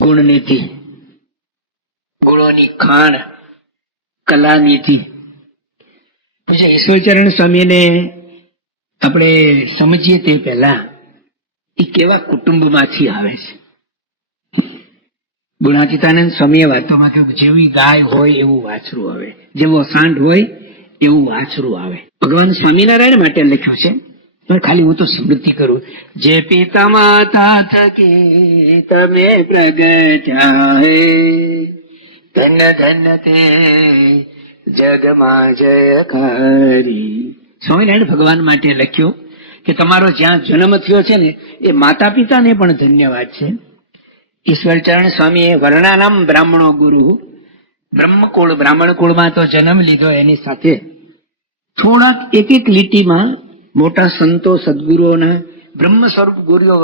ગુણનિધિ, ગુણોની ખાણ, કલાનિધિ. પછી ઈશ્વરચરણ સ્વામીને આપણે સમજીએ તે પહેલા એ કેવા કુટુંબમાંથી આવે છે. ગુણાતીતાનંદ સ્વામીએ વાતોમાં કહ્યું, જેવી ગાય હોય એવું વાછરું આવે, જેવો સાંઢ હોય એવું વાછરું આવે. ભગવાન સ્વામિનારાયણ માટે લખ્યું છે, પણ ખાલી હું તો સ્મૃતિ કરું. જે પિતા માતા થકી તમે પ્રગટ્યા હે, ધન ધન તે જગમાં જયકારી. સ્વામિનારાયણ ભગવાન માટે લખ્યું કે તમારો જ્યાં જન્મ થયો છે ને એ માતા પિતાને પણ ધન્યવાદ છે. ઈશ્વરચરણ સ્વામીએ વર્ણાનામ બ્રાહ્મણો ગુરુ, બ્રહ્મકુળ બ્રાહ્મણ કુળમાં તો જન્મ લીધો, એની સાથે થોડાક એક એક લીટીમાં મોટા સંતો સદગુરુઓના, બ્રહ્મ સ્વરૂપ ગુરુઓ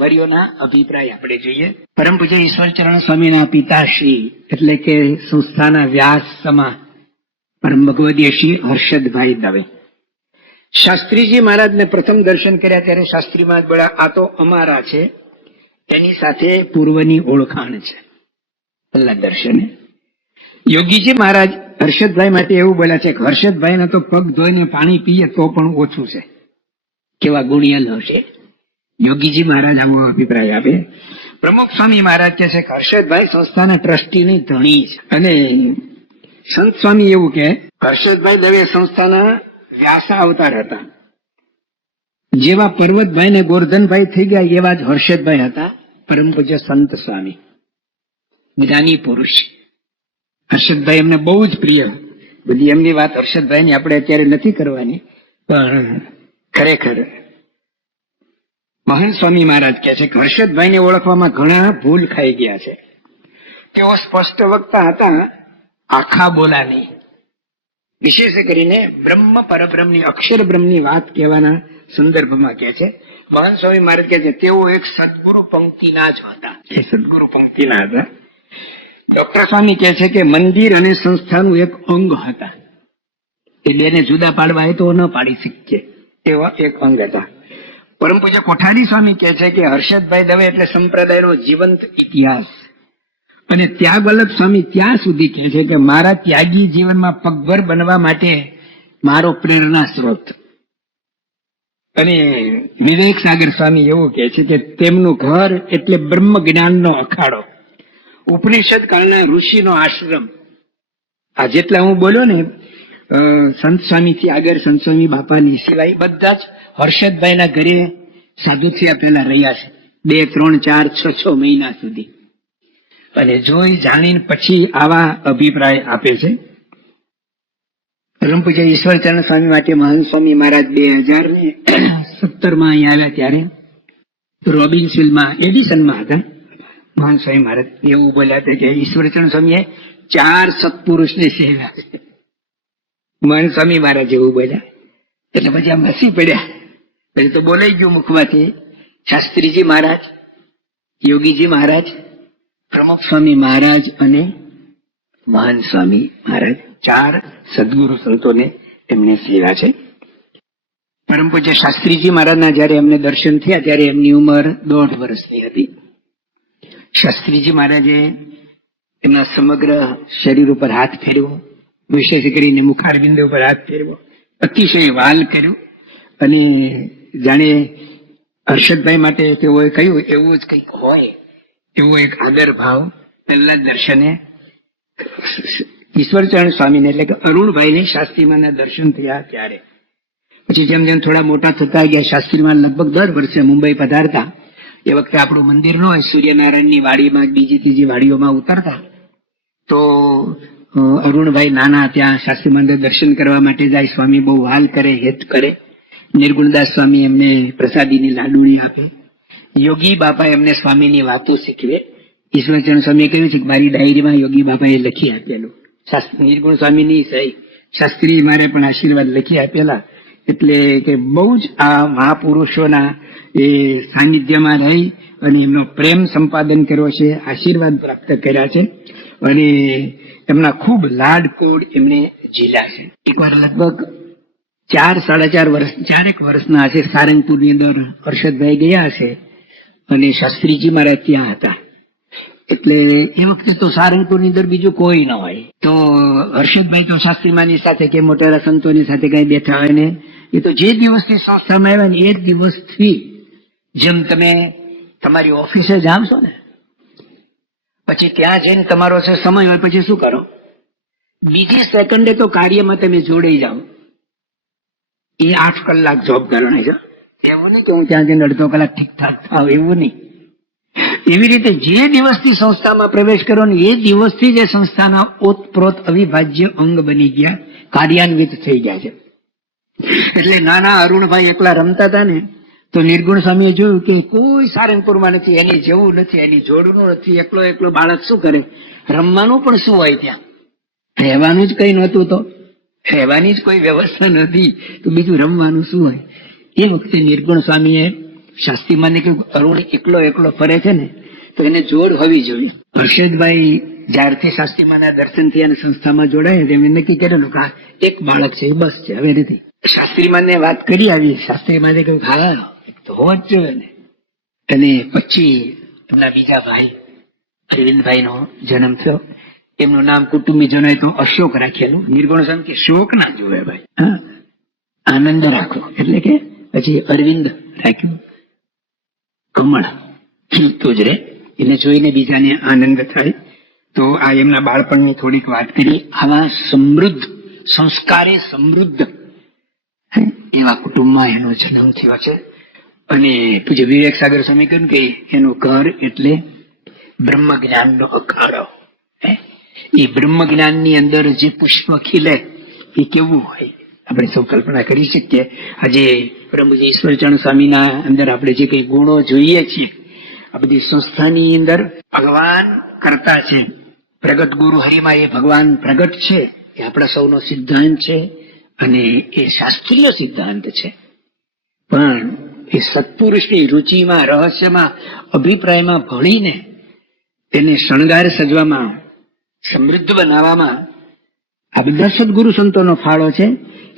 વર્યોના અભિપ્રાય આપણે જોઈએ. પરમ પૂજ્ય ઈશ્વરચરણ સ્વામીના પિતાશ્રી એટલે કે સંસ્થાના વ્યાસ સમા પરમ ભગવદીય શ્રી હર્ષદભાઈ દવે. શાસ્ત્રીજી મહારાજને પ્રથમ દર્શન કર્યા ત્યારે શાસ્ત્રી મહારાજ બોલ્યા, આ તો અમારા છે. એની સાથે પૂર્વની ઓળખાણ છે પહેલા દર્શને. યોગીજી મહારાજ હર્ષદભાઈ માટે એવું બોલ્યા છે કે હર્ષદભાઈને તો પગ ધોઈને પાણી પીએ તો પણ ઓછું છે. કેવા ગુણિયલ હશે. યોગીજી મહારાજ આવો અભિપ્રાય આપે. પ્રમુખ સ્વામી મહારાજ કહે છે કે હર્ષદભાઈ સંસ્થાના ટ્રસ્ટીની ધણી છે. અને સંત સ્વામી એવું કે હર્ષદભાઈ દવે સંસ્થાના વ્યાસા અવતાર હતા. જેવા પર્વતભાઈ ને ગોરધનભાઈ થઈ ગયા એવા જ હર્ષદભાઈ હતા. પરમ પૂજ્ય સંત સ્વામી જ્ઞાની પુરુષ. હર્ષદભાઈ એમને બહુ જ પ્રિય. બધી એમની વાત હર્ષદભાઈ ની આપણે અત્યારે નથી કરવાની, પણ ખરેખર મહાન સ્વામી મહારાજ કહે છે કે હર્ષદભાઈ ને ઓળખવામાં ઘણા ભૂલ ખાઈ ગયા છે. તેઓ સ્પષ્ટ વક્તા હતા, આખા બોલાની, વિશેષ કરીને બ્રહ્મ પરબ્રહ્મની અક્ષર બ્રહ્મની વાત કહેવાના સંદર્ભમાં કહે છે. મહાન સ્વામી મહારાજ કહે છે તેઓ એક સદગુરુ પંક્તિના જ હતા. એ સદગુરુ પંક્તિના હતા. ડોક્ટર સ્વામી કહે છે કે મંદિર અને સંસ્થાનું એક અંગ હતા. એ બેને જુદા પાડવા એ તો ન પાડી શકીએ એવા એક અંગ હતા. પરમ પૂજ્ય કોઠારી સ્વામી કહે છે કે હર્ષદભાઈ દવે એટલે સંપ્રદાયનો જીવંત ઇતિહાસ. અને ત્યાગ વલ્લભ સ્વામી ત્યાં સુધી કહે છે કે મારા ત્યાગી જીવનમાં પગભર બનવા માટે મારો પ્રેરણા સ્ત્રોત. અને વિવેક સાગર સ્વામી એવું કહે છે કે તેમનું ઘર એટલે બ્રહ્મ જ્ઞાનનો અખાડો, ઉપનિષદ કાળના ઋષિનો આશ્રમ. આ જેટલા હું બોલ્યો ને સંત સ્વામી થી આગળ સંત સ્વામી બાપાની સિવાય બધા જ હર્ષદભાઈના ઘરે સાધુ થયા પહેલા રહ્યા છે 2, 3, 4, 6 મહિના સુધી. અને જોઈ જાણીને પછી આવા અભિપ્રાય આપે છે. પરમ પૂજ્ય ઈશ્વરચરણ સ્વામી માટે મહાન સ્વામી મહારાજ 2017 અહીં આવ્યા ત્યારે રોબિન્સવિલમાં એડિસનમાં હતા. મહાન સ્વામી મહારાજ એવું બોલ્યા હતા કે ઈશ્વરચરણ સ્વામીએ 4 સત્પુરુષને સેવ્યા છે. મહાન સ્વામી મહારાજ એવું બોલ્યા એટલે પછી આમ હસી પડ્યા. પછી તો બોલાઈ ગયું મુખમાંથી. શાસ્ત્રીજી મહારાજ, યોગીજી મહારાજ, પ્રમુખ સ્વામી મહારાજ અને મહાન સ્વામી મહારાજ 4 સદગુરુ સંતોને એમને સેવા છે. પરમ પૂજ્ય શાસ્ત્રીજી મહારાજના જયારે એમને દર્શન થયા ત્યારે એમની ઉંમર 1.5 વર્ષની હતી. શાસ્ત્રીજી મહારાજે એમના સમગ્ર શરીર ઉપર હાથ ફેરવો, વિશેષ કરીને મુખારબિંદ ઉપર હાથ ફેરવો, અતિશય વાલ કર્યું. અને જાણે હર્ષદભાઈ માટે તેઓએ કહ્યું એવું જ કંઈક હોય એવો એક આદર ભાવ પહેલા દર્શને ઈશ્વરચરણ સ્વામીને એટલે કે અરુણભાઈને શાસ્ત્રીમાના દર્શન થયા ત્યારે. પછી જેમ જેમ થોડા મોટા થતા ગયા શાસ્ત્રીમાં લગભગ દર વર્ષે મુંબઈ પધારતા. એ વખતે આપણું મંદિર ન હોય, સૂર્યનારાયણની વાડીમાં બીજી ત્રીજી વાડીઓમાં ઉતરતા. તો અરુણભાઈ નાના ત્યાં શાસ્ત્રીમાના દર્શન કરવા માટે જાય. સ્વામી બહુ હાલ કરે, હેત કરે. નિર્ગુણદાસ સ્વામી એમને પ્રસાદીની લાડુણી આપે. યોગી બાપા એમને સ્વામીની વાતો શીખવે. ઈશ્વરચરણ સ્વામીએ કહ્યું છે કે મારી ડાયરીમાં યોગી બાપાએ લખી આપેલું. નિર્ગુણ સ્વામીની સહી શાસ્ત્રી મારે પણ આશીર્વાદ લખી આપેલા. એટલે કે બહુ જ આ મહાપુરુષોના એ સાનિધ્યમાં રહી અને એમનો પ્રેમ સંપાદન કર્યો છે, આશીર્વાદ પ્રાપ્ત કર્યા છે અને એમના ખૂબ લાડકોડ એમને ઝીલ્યા છે. એકવાર લગભગ 4-4.5 વર્ષ 4 વર્ષના હશે, સારંગપુરની અંદર હર્ષદભાઈ ગયા હશે અને શાસ્ત્રીજી મારા ત્યાં હતા. એટલે એ વખતે તો સારંગપુરની અંદર બીજું કોઈ ન હોય. તો હર્ષદભાઈ તો શાસ્ત્રીમાની સાથે કે મોટેરા સંતોની સાથે કઈ બેઠા હોય ને, એ તો જે દિવસથી સંસ્થામાં આવ્યા ને એ જ દિવસથી, જેમ તમે તમારી ઓફિસે જાવ છો ને, પછી ત્યાં જઈને તમારો સમય હોય પછી શું કરો, બીજી સેકન્ડે તો કાર્યમાં તમે જોડાઈ જાઓ. એ 8 કલાક જોબ કરવાની છે. એવું નહીં કે હું ત્યાં જઈને અડધો કલાક ઠીકઠાક થાવ, એવું નહીં. એવી રીતે જે દિવસથી સંસ્થામાં પ્રવેશ કરો ને એ દિવસથી જે સંસ્થાના ઓતપ્રોત અવિભાજ્ય અંગ બની ગયા, કાર્યાન્વિત થઈ ગયા છે. એટલે નાના અરુણભાઈ એકલા રમતા હતા ને, તો નિર્ગુણ સ્વામીએ જોયું કે કોઈ સારંગપુરમાં નથી, એની જેવું નથી, એની જોડનું નથી. એકલો બાળક શું કરે, રમવાનું પણ શું હોય ત્યાં, રહેવાનું જ કઈ નહોતું, તો રહેવાની જ કોઈ વ્યવસ્થા નથી, તો બીજું રમવાનું શું હોય. એ વખતે નિર્ગુણ સ્વામીએ શાસ્ત્રીમાને કહ્યું, અરુણ એકલો ફરે છે ને, તો એને જોડ હોવી જોઈએ. હર્ષદભાઈ જ્યારથી શાસ્ત્રીમાના દર્શનથી અને સંસ્થામાં જોડાયા તેમને નક્કી કરેલું કે એક બાળક છે એ બસ છે, હવે નથી. શાસ્ત્રીમાને વાત કરી આવી, શાસ્ત્રીમાને કહ્યું હા તો હોવા જ જોઈએ ને. અને પછી એમના બીજા ભાઈ અરવિંદભાઈ નો જન્મ થયો. એમનું નામ કુટુંબીજનોએ તો અશોક રાખેલું. નિર્ગુણ સ્વામી કે શોક ના જોવે ભાઈ, હા આનંદ રાખો, એટલે કે પછી અરવિંદ રાખ્યું. કમળ તો જ રે, એને જોઈને બીજાને આનંદ થાય. તો આ એમના બાળપણની થોડીક વાત કરી. આવા સમૃદ્ધ સંસ્કારે સમૃદ્ધ એવા કુટુંબમાં એનો જન્મ થયો છે. અને પૂજ્ય વિવેક સાગર સ્વામી કહ્યું કે એનું ઘર એટલે બ્રહ્મ જ્ઞાનનો અખાડો. એ બ્રહ્મ જ્ઞાનની અંદર જે પુષ્પ ખીલે એ કેવું હોય આપણે સૌ કલ્પના કરી શકીએ. આજે બ્રહ્મજી ઈશ્વરચરણ સ્વામીના અંદર આપણે જે કઈ ગુણો જોઈએ છીએ, આ બધી સંસ્થાની અંદર ભગવાન કરતા છે. પ્રગટ ગુરુ હરિમાં એ ભગવાન પ્રગટ છે, એ આપણા સૌનો સિદ્ધાંત છે અને એ શાસ્ત્રીય સિદ્ધાંત છે. પણ એ સત્પુરુષની રુચિમાં, રહસ્યમાં, અભિપ્રાયમાં ભણીને તેને શણગાર સજવામાં, સમૃદ્ધ બનાવવામાં આ બધા સદગુરુ સંતોનો ફાળો છે.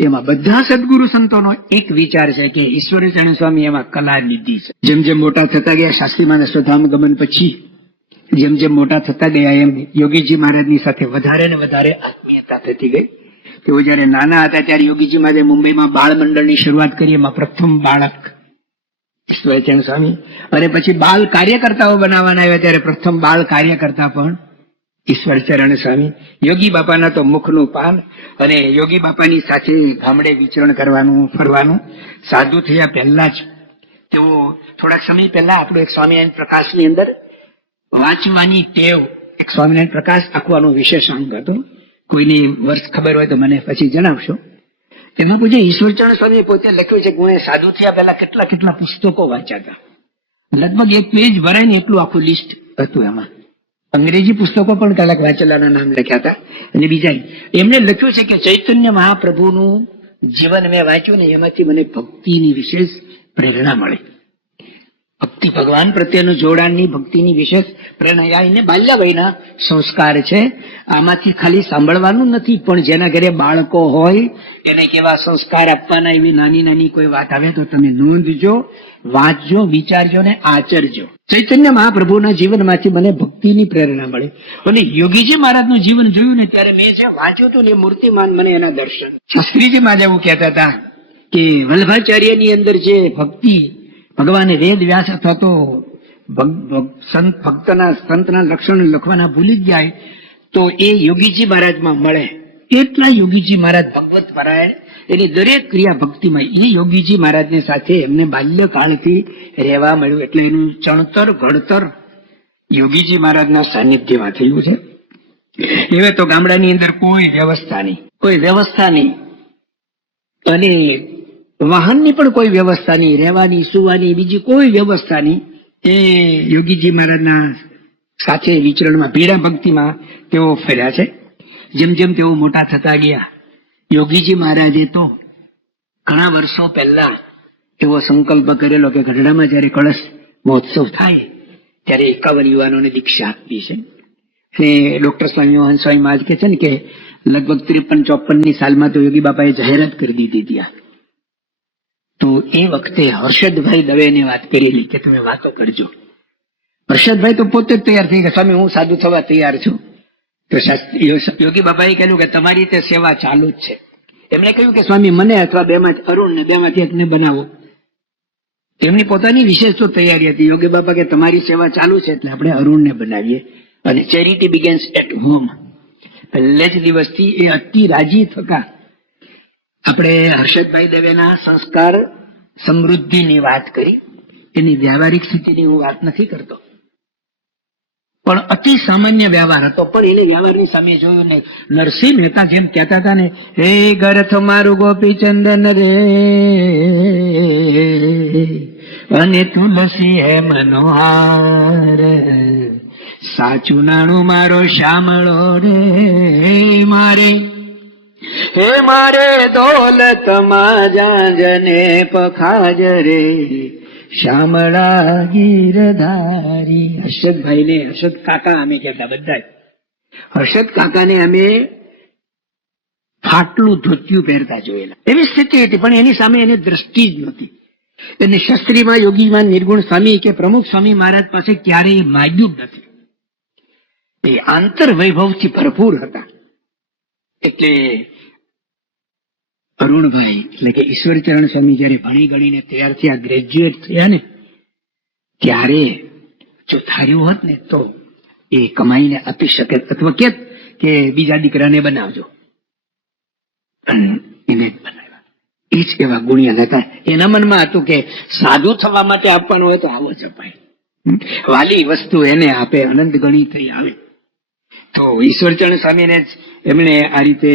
એમાં બધા સદગુરુ સંતોનો એક વિચાર છે કે ઈશ્વરચરણ સ્વામી એમાં કલા લીધી છે. જેમ જેમ મોટા થતા ગયા શાસ્ત્રીમાના સ્વધામ ગમન પછી, જેમ જેમ મોટા થતા ગયા એમ યોગીજી મહારાજની સાથે વધારે ને વધારે આત્મીયતા થતી ગઈ. તેઓ જયારે નાના હતા ત્યારે યોગીજી મહારાજે મુંબઈમાં બાળ મંડળની શરૂઆત કરી. એમાં પ્રથમ બાળક ઈશ્વરચરણ સ્વામી, અને પછી બાળ કાર્યકર્તાઓ બનાવવાના આવ્યા ત્યારે પ્રથમ બાળ કાર્યકર્તા પણ ઈશ્વરચરણ સ્વામી. યોગી બાપાના તો મુખનું પાન, અને યોગી બાપાની સાથે ગામડે વિચરણ કરવાનું, ફરવાનું. સાધુ થયા પહેલા જ તેઓ થોડાક સમય પહેલા આપણો એક સ્વામિનારાયણ પ્રકાશની અંદર વાંચવાની ટેવ, એક સ્વામિનારાયણ પ્રકાશ આખવાનો વિશેષ અંગ હતો. કોઈની વર્ષ ખબર હોય તો મને પછી જણાવશો. તેમાં પૂછે ઈશ્વરચરણ સ્વામી પોતે લખ્યું છે કે હું સાધુ થયા પહેલા કેટલા પુસ્તકો વાંચ્યા હતા. લગભગ એક પેજ ભરાય ને એટલું આખું લિસ્ટ હતું. એમાં અંગ્રેજી પુસ્તકો પણ કેટલાક વાંચેલાના નામ લખ્યા હતા. અને બીજા એમણે લખ્યું છે કે ચૈતન્ય મહાપ્રભુનું જીવન મેં વાંચ્યું ને, એમાંથી મને ભક્તિની વિશેષ પ્રેરણા મળી. ભક્તિ, ભગવાન પ્રત્યેનું જોડાણની ભક્તિની વિશેષ પ્રેરણા. એને બાલ્યવયના સંસ્કાર છે. આમાંથી ખાલી સાંભળવાનું નથી, પણ જેના ઘરે બાળકો હોય એને કેવા સંસ્કાર આપવાના, એવી નાની નાની કોઈ વાત આવે તો તમે નોંધજો, વાંચજો, વિચારજો ને આચરજો. ચૈતન્ય મહાપ્રભુના જીવનમાંથી મને ભક્તિની પ્રેરણા મળી. અને યોગીજી મહારાજનું જીવન જોયું ને ત્યારે મેં જે વાંચ્યું હતું ને એ મૂર્તિમાન મને એના દર્શન. શાસ્ત્રીજી મહારાજ એવું કહેતા હતા કે વલ્લભાચાર્યની અંદર જે ભક્તિ, ભગવાને વેદ વ્યાસ અથવા તો સંતના લક્ષણ લખવાના ભૂલી જ જાય તો એ યોગીજી મહારાજમાં મળે. એટલા યોગીજી મહારાજ ભગવત પરાયણ, એની દરેક ક્રિયા ભક્તિમય. એ યોગીજી મહારાજની સાથે એમને બાલ્યકાળથી રહેવા મળ્યું. એટલે એનું ચણતર ઘડતર યોગીજી મહારાજના સાનિધ્યમાં થયું છે. હવે તો ગામડાની અંદર કોઈ વ્યવસ્થા નહીં, અને વાહનની પણ કોઈ વ્યવસ્થા નહીં, રહેવાની, સુવાની, બીજી કોઈ વ્યવસ્થા નહીં. એ યોગીજી મહારાજના સાથે વિચરણમાં, ભીડા ભક્તિમાં તેઓ ફર્યા છે. જેમ જેમ તેઓ મોટા થતા ગયા, યોગીજી મહારાજે તો ઘણા વર્ષો પહેલા એવો સંકલ્પ કરેલો કે ગઢડામાં જયારે કળશ મહોત્સવ થાય ત્યારે 51 યુવાનોને દીક્ષા આપી છે. અને ડોક્ટર સ્વામી મોહન સ્વામી મહારાજ કે છે ને કે લગભગ 53-54 સાલમાં તો યોગી બાપાએ જાહેરાત કરી દીધી ત્યાં. તો એ વખતે હર્ષદભાઈ દવેને વાત કરેલી કે તમે વાતો કરજો. હર્ષદભાઈ તો પોતે જ તૈયાર થઈ ગયા, સ્વામી હું સાધુ થવા તૈયાર છું. તો શાસ્ત્રી યોગી બાબાએ કહ્યું કે તમારી તે સેવા ચાલુ જ છે. એમણે કહ્યું કે સ્વામી મને અથવા બેમાં અરુણ ને બેમાંથી એકને બનાવો. તેમની પોતાની વિશેષ તો તૈયારી હતી. યોગી બાબા કે તમારી સેવા ચાલુ છે એટલે આપણે અરુણને બનાવીએ. અને ચેરિટી બિગેન્સ એટ હોમ. પહેલે જ દિવસથી એ અતિ રાજી થતા. આપણે હર્ષદભાઈ દવેના સંસ્કાર સમૃદ્ધિની વાત કરી, એની વ્યવહારિક સ્થિતિની હું વાત નથી કરતો, પણ અતિ સામાન્ય વ્યવહાર હતો. પણ એને વ્યવહારની સામે જોયું ને, નરસિંહ મહેતા જેમ કહેતા હતા ને, હે ગરથ મારું ગોપીચંદન રે અને તુલસી હે મનોહાર, સાચું નાણું મારો શામળો રે મારે, હે મારે દોલત માં જાજને પખાજ રે શામળા ગીરધારી. હર્ષદભાઈ ને હર્ષદ કાકા અમે કહેતા બધા. હર્ષદ કાકાને અમે ફાટલું ધોતિયું પહેરતા જોયેલા. એવી સ્થિતિ હતી, પણ એની સામે એને દ્રષ્ટિ જ નહોતી. એને શાસ્ત્રીમાં યોગીમાં નિર્ગુણ સ્વામી કે પ્રમુખ સ્વામી મહારાજ પાસે ક્યારેય માગ્યું જ નથી. એ આંતર વૈભવથી ભરપૂર હતા. એટલે અરુણભાઈ એટલે કે ઈશ્વરચરણ સ્વામી જયારે ભણી ગણીને તૈયાર થયા, ગ્રેજ્યુએટ થયા ને, ત્યારે જો ધાર્યું હોત ને તો એ કમાઈને આપી શકે, અથવા કે બીજા દીકરાને બનાવજો, એને જ બનાવ્યા. એ જ એવા ગુણિયા હતા. એના મનમાં હતું કે સાધુ થવા માટે આપવાનું હોય તો આવો જ અપાય. વાલી વસ્તુ એને આપે, અનંત ગણી થઈ આવે. તો ઈશ્વરચરણ સ્વામીને જ એમણે આ રીતે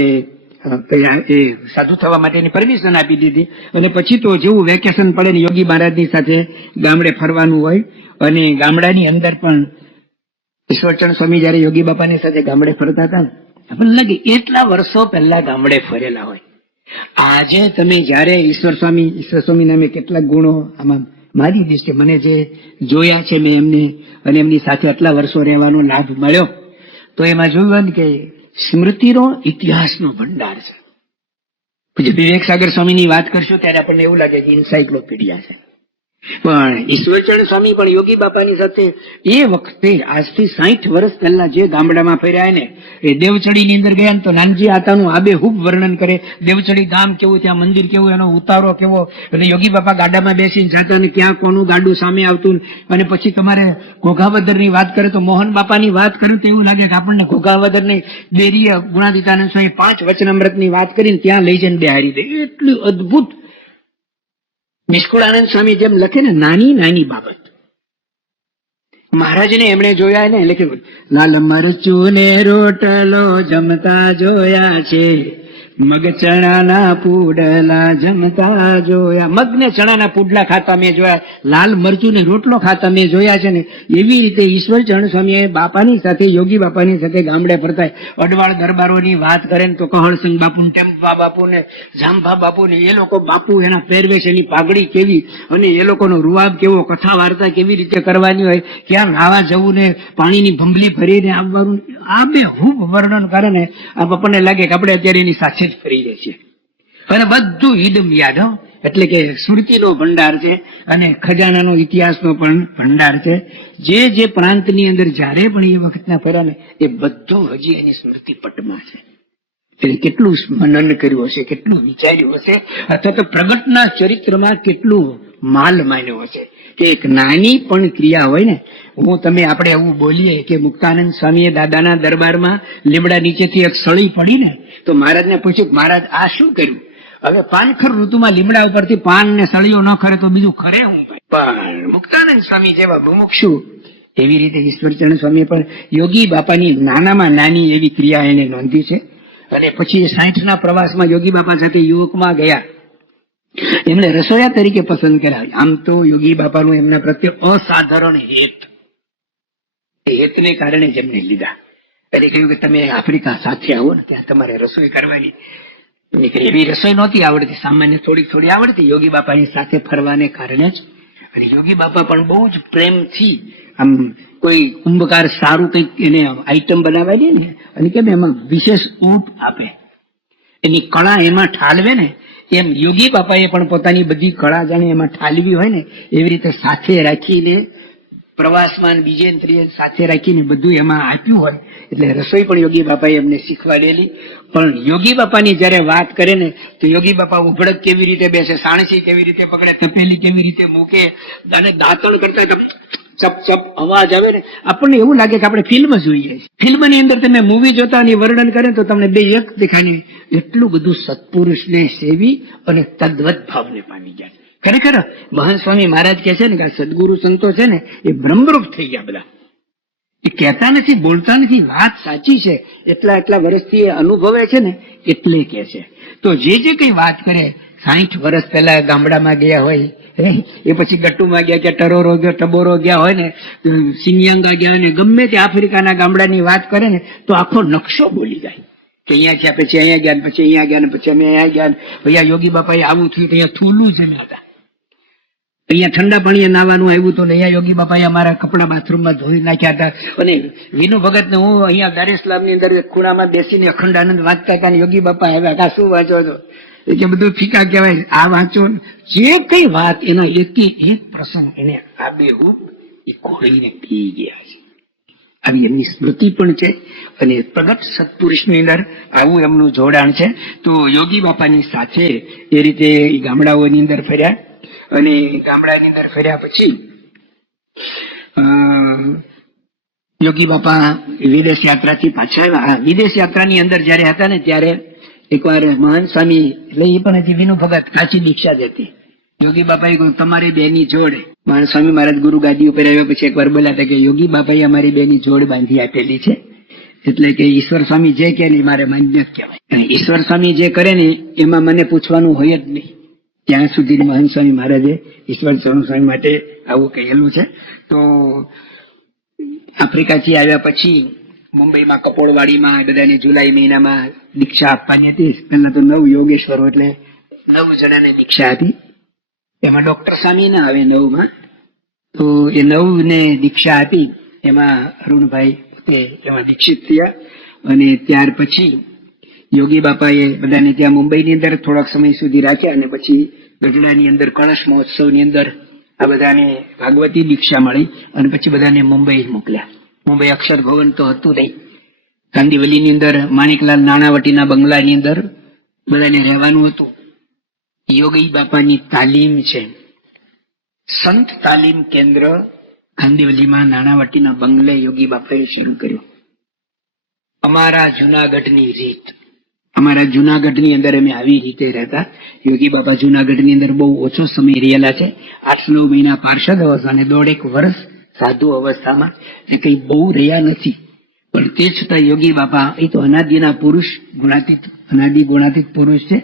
એ સાધુ થવા માટેની પરમિશન આપી દીધી. અને પછી તો જેવું વેકેશન પડે ને, યોગી મહારાજની સાથે ગામડે ફરવાનું હોય. અને ગામડાની અંદર પણ ઈશ્વરચરણ સ્વામી જયારે યોગી બાપાની સાથે ગામડે ફરતા હતા ને, આપણને લાગે એટલા વર્ષો પહેલા ગામડે ફરેલા હોય. આજે તમે જયારે ઈશ્વર સ્વામી નામે કેટલાક ગુણો આમાં મારી દૃષ્ટિએ મને જે જોયા છે મેં એમને, અને એમની સાથે આટલા વર્ષો રહેવાનો લાભ મળ્યો, તો એમાં જોયું ને કે સ્મૃતિનો ઇતિહાસનો ભંડાર છે. પછી વિવેક સાગર સ્વામીની વાત કરશું ત્યારે આપણને એવું લાગે કે ઇન્સાઇક્લોપીડિયા છે. પણ ઈશ્વરચરણ સ્વામી પણ યોગી બાપાની સાથે એ વખતે આજથી 60 વર્ષ પહેલા જે ગામડામાં ફર્યા ને, એ દેવચડીની અંદર ગયા ને તો નાનજી આતાનું આબેહૂબ વર્ણન કરે. દેવચડી ગામ કેવું, ત્યાં મંદિર કેવું, એનો ઉતારો કેવો. એટલે યોગી બાપા ગાડામાં બેસીને જતા ને ક્યાં કોનું ગાડું સામે આવતું. અને પછી તમારે ઘોઘાવદરની વાત કરે તો મોહન બાપાની વાત કરે તો એવું લાગે કે આપણને ઘોઘાવદરની દેરીએ ગુણાતીતાનંદ સ્વામી 5 વચનામૃતની વાત કરીને ત્યાં લઈ જઈને બેહારી દે. એટલું અદભુત નિષ્કુળાનંદ સ્વામી જેમ લખે ને, નાની નાની બાબત. મહારાજને એમણે જોયા ને, લખ્યું લાલ મરચું ને રોટલો જમતા જોયા છે, મગ ચણાના પૂડલા જમતા જોયા. મગ ને ચણાના પૂડલા ખાતા મેં જોયા, લાલ મરચું ને રોટલો ખાતા મેં જોયા છે ને. એવી રીતે ઈશ્વરચરણ સ્વામી બાપાની સાથે, યોગી બાપાની સાથે ગામડે ફરતા અડવાળ દરબારોની વાત કરે ને તો કહળસિંહ બાપુ ને, ટેમ્પા બાપુ ને, જાંભા બાપુ ને, એ લોકો બાપુ એના પહેરવેશ, એની પાઘડી કેવી, અને એ લોકોનો રૂઆબ કેવો, કથા વાર્તા કેવી રીતે કરવાની હોય, ક્યાં નાવા જવું ને પાણીની ભંભલી ભરીને આવવાનું, આ બે ખૂબ વર્ણન કરે ને આપણને લાગે કે આપણે અત્યારે એની સાથે જ ફરી જાય છે. અને બધું હિડમ યાદ. એટલે કે સ્મૃતિનો ભંડાર છે અને ખજાનાનો ઇતિહાસનો પણ ભંડાર છે. જે પ્રાંતની અંદર જયારે પણ એ વખતના ફર્યા ને, એ બધું હજી એની સ્મૃતિ પટમાં છે. એટલે કેટલું મનન કર્યું હશે, કેટલું વિચાર્યું હશે, અથવા તો પ્રગટના ચરિત્રમાં કેટલું માલ માન્યો હશે. કે એક નાની પણ ક્રિયા હોય ને, તમે આપણે એવું બોલીએ કે મુક્તાનંદ સ્વામીએ દાદાના દરબારમાં લીમડા નીચેથી એક સળી પડી ને, તો મહારાજને પૂછ્યું, મહારાજ આ શું કર્યું? હવે પાનખર ઋતુમાં લીમડા ઉપરથી પાન ને સળીઓ ન ખરે તો બીજું ખરે હું? પણ મુક્તાનંદ સ્વામી જેવા મુમુક્ષુ, એવી રીતે ઈશ્વરચરણ સ્વામી પણ યોગી બાપાની નાનામાં નાની એવી ક્રિયા એને નોંધી છે. અને પછી 60ના પ્રવાસમાં યોગી બાપા સાથે યુવકમાં ગયા. એમને રસોયા તરીકે પસંદ કર્યા. આમ તો યોગી બાપાનું એમના પ્રત્યે અસાધારણ હેત, એ હેતને કારણે જ એમને લીધા. એટલે કહ્યું કે તમે આફ્રિકા સાથે આવો ને, ત્યાં તમારે રસોઈ કરવાની. એવી રસોઈ નહોતી આવડતી, સામાન્ય થોડી આવડતી, યોગી બાપાની સાથે ફરવાને કારણે જ. અને યોગી બાપા પણ બહુ જ પ્રેમથી આમ કોઈ કુંભકાર સારું કંઈક એને આઈટમ બનાવી દે ને, અને કેમ એમાં વિશેષ ઊંટ આપે, એની કળા એમાં ઠાલવે ને, એમ યોગી બાપાએ પણ પોતાની બધી કળા જાણે એમાં ઠાલવી હોય ને, એવી રીતે સાથે રાખીને પ્રવાસમાં બીજે ને ત્રીજે સાથે રાખીને બધું એમાં આપ્યું હોય. એટલે રસોઈ પણ યોગી બાપાએ એમને શીખવાડેલી. પણ યોગી બાપાની જયારે વાત કરે ને તો યોગી બાપા ઉભડક કેવી રીતે બેસે, સાણસી કેવી રીતે પકડે, તપેલી કેવી રીતે મૂકે, અને દાંતણ કરતા ચપ ચપ અવાજ આવે ને, આપણને એવું લાગે કે આપણે ફિલ્મ જોઈએ. ફિલ્મની અંદર તમે મૂવી જોતા અને વર્ણન કરે તો તમને બે એક દેખાય. એટલું બધું સત્પુરુષને સેવી અને તદ્વત ભાવને પામી ગયા. ખરેખર મહાન સ્વામી મહારાજ કહે છે ને કે આ સદગુરુ સંતો છે ને એ બ્રહ્મરૂપ થઈ ગયા. બધા એ કહેતા નથી, બોલતા નથી, વાત સાચી છે. એટલા વર્ષથી એ અનુભવે છે ને એટલે કે છે. તો જે કઈ વાત કરે, 60 વર્ષ પહેલા ગામડામાં ગયા હોય, એ પછી ગટ્ટુમાં ગયા કે ટરોરો ગયો, ટબોરો ગયા હોય ને, સિંગિયાંગા ગયા ને, ગમે તે આફ્રિકાના ગામડાની વાત કરે ને તો આખો નકશો બોલી જાય કે અહીંયા થયા, પછી અહીંયા ગયા, પછી અહીંયા ગયા, પછી અમે અહીંયા ગયા, ભૈયા યોગી બાપાએ આવું થયું, અહીંયા થૂલું જમ્યા હતા, અહીંયા ઠંડા પાણીએ નાવાનું આવ્યું હતું, અહીંયા યોગી બાપાએ અમારા કપડા બાથરૂમમાં ધોઈ નાખ્યા હતા. અને વિનુ ભગત ને હું અહીંયા દારેસ્લામ ની અંદર ખૂણામાં બેસીને અખંડાનંદ વાંચતા હતા. યોગી બાપા આવ્યા, કા શું વાંચો છો? એ કે બધું ફીકા કહેવાય, આ વાંચો. જે કઈ વાત એના એક પ્રસંગ એને આબેહૂબ એ ખોળીને પી ગયા છે. આવી એમની સ્મૃતિ પણ છે અને પ્રગટ સત્પુરુષની અંદર આવું એમનું જોડાણ છે. તો યોગી બાપાની સાથે એ રીતે ગામડાઓની અંદર ફર્યા અને ગામડાની અંદર ફર્યા પછી યોગી બાપા વિદેશ યાત્રાથી પાછા આવ્યા. વિદેશ યાત્રાની અંદર જયારે હતા ને ત્યારે એકવાર મહાન સ્વામી, એટલે એ પણ હજી વિનુ ભગત કાચી દીક્ષા જ હતી. યોગી બાપાએ કહ્યું તમારી બેની જોડ. મહાન સ્વામી મહારાજ ગુરુ ગાદી ઉપર આવ્યા પછી એકવાર બોલ્યા હતા કે યોગી બાપાએ અમારી બેની જોડ બાંધી આપેલી છે. એટલે કે ઈશ્વર સ્વામી જે કે ને મારે માન્ય કહેવાય. ઈશ્વર સ્વામી જે કરે ને એમાં મને પૂછવાનું હોય જ નહીં. ત્યાં સુધી મહાન સ્વામી મહારાજે ઈશ્વર સ્વામી માટે આવું કહેલું છે. તો આફ્રિકાથી આવ્યા પછી મુંબઈમાં કપોળવાડીમાં બધાને જુલાઈ મહિનામાં દીક્ષા આપવાની હતી. પહેલા તો 9 યોગેશ્વરો એટલે 9 જણાને દીક્ષા આપી. એમાં ડોક્ટર સ્વામી ના આવે 9માં, તો એ 9 ને દીક્ષા આપી. એમાં અરુણભાઈ પોતે એમાં દીક્ષિત થયા. અને ત્યાર પછી યોગી બાપાએ બધાને ત્યાં મુંબઈની અંદર થોડાક સમય સુધી રાખ્યા અને પછી ગઢડાની અંદર કળશ મહોત્સવની અંદર આ બધાને ભાગવતી દીક્ષા મળી અને પછી બધાને મુંબઈ મોકલ્યા. મુંબઈ અક્ષર ભવન તો હતું નહીં. કાંદીવલીની અંદર માણેકલાલ નાણાવટીના બંગલાની અંદર બધાને રહેવાનું હતું. યોગી બાપાની તાલીમ છે, સંત તાલીમ કેન્દ્ર કાંદીવલીમાં નાણાવટીના બંગલે યોગી બાપાએ શરૂ કર્યું. અમારા જુનાગઢની રીત, અમારા જુનાગઢની અંદર અમે આવી રીતે રહેતા. યોગી બાપા જુનાગઢની અંદર બહુ ઓછો સમય રહેલા છે. 8-9 મહિના પાર્ષદ અવસ્થા અને 1.5 વર્ષ સાધુ અવસ્થામાં, કઈ બહુ રહ્યા નથી. પણ તે છતાં યોગી બાપા એ તો અનાદિના પુરુષ, ગુણાતીત, અનાદિ ગુણાતીત પુરુષ છે.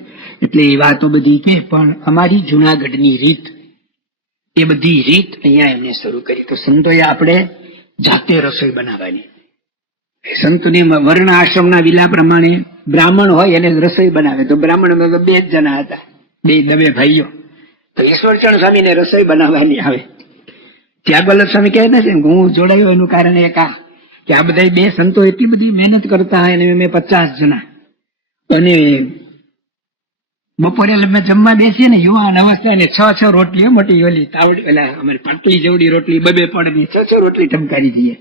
એટલે એ વાતો બધી કે પણ અમારી જુનાગઢની રીત, એ બધી રીત અહીંયા એમને શરૂ કરી. તો સંતોએ આપણે જાતે રસોઈ બનાવવાની. સંતોની વર્ણ આશ્રમના વિલા પ્રમાણે બ્રાહ્મણ હોય એને રસોઈ બનાવે. તો બ્રાહ્મણમાં તો 2 જણા હતા, 2 ભાઈઓ. તો ઈશ્વરચંદ સ્વામીને રસોઈ બનાવવાની આવે. ત્યાગવલ્લભ સ્વામી કહે છે હું જોડાયો એનું કારણ એક આ કે આ બધા 2 સંતો એટલી બધી મહેનત કરતા હોય અને અમે 50 જણા. અને બપોરે અમે જમવા બેસીએ ને યુવાન અવસ્થા ને 6 રોટલી, મોટી ઓલી તાવડી, ઓલા અમારી પાટલી જેવડી રોટલી 2 પડની 6 રોટલી ટમકારી દઈએ.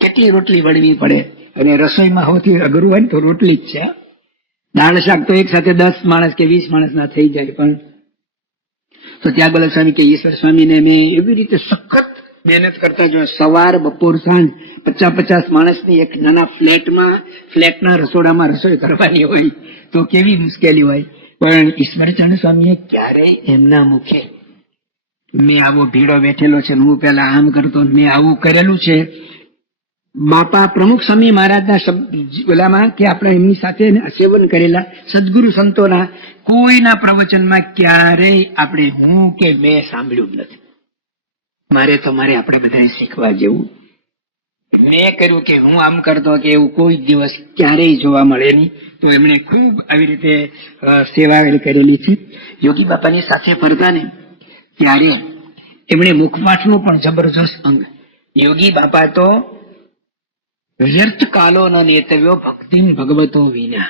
કેટલી રોટલી વળવી પડે. અને રસોઈમાં સૌથી અઘરું હોય ને તો રોટલી જ છે. દાળ શાક તો એક સાથે 10 માણસ કે 20 માણસ ના થઈ જાય. પણ તો ત્યાગવલ્લભ સ્વામી કે ઈશ્વર સ્વામીને મેં એવી રીતે સખત મહેનત કરતા જો સવાર બપોર સાંજ 50-50 માણસની એક નાના ફ્લેટના રસોડામાં રસોઈ કરવાની હોય તો કેવી મુશ્કેલી હોય. પણ ઈશ્વરચંદ સ્વામીએ ક્યારેય એમના મુખે મેં આવો ભીડો બેઠેલો છે, હું પેલા આમ કરતો, મેં આવું કરેલું છે. બાપા પ્રમુખ સ્વામી મહારાજના ઓલામાં કે આપણે એમની સાથે સેવન કરેલા સદગુરુ સંતોના કોઈના પ્રવચનમાં ક્યારેય આપણે હું કે મેં સાંભળ્યું જ નથી. મારે તમારે આપણે બધાએ શીખવા જેવું. મેં કર્યું કે હું આમ કરતો કે એવું કોઈ દિવસ ક્યારેય જોવા મળે નહીં. તો એમણે ખૂબ આવી રીતે સેવા કરેલી છે. યોગી બાપાની સાથે ફરતા ને ત્યારે એમણે મુખપાઠનું પણ જબરજસ્ત અંગ. યોગી બાપા તો વ્યર્થ કાલો ન નેતવ્યો ભક્તિ ભગવતો વિના.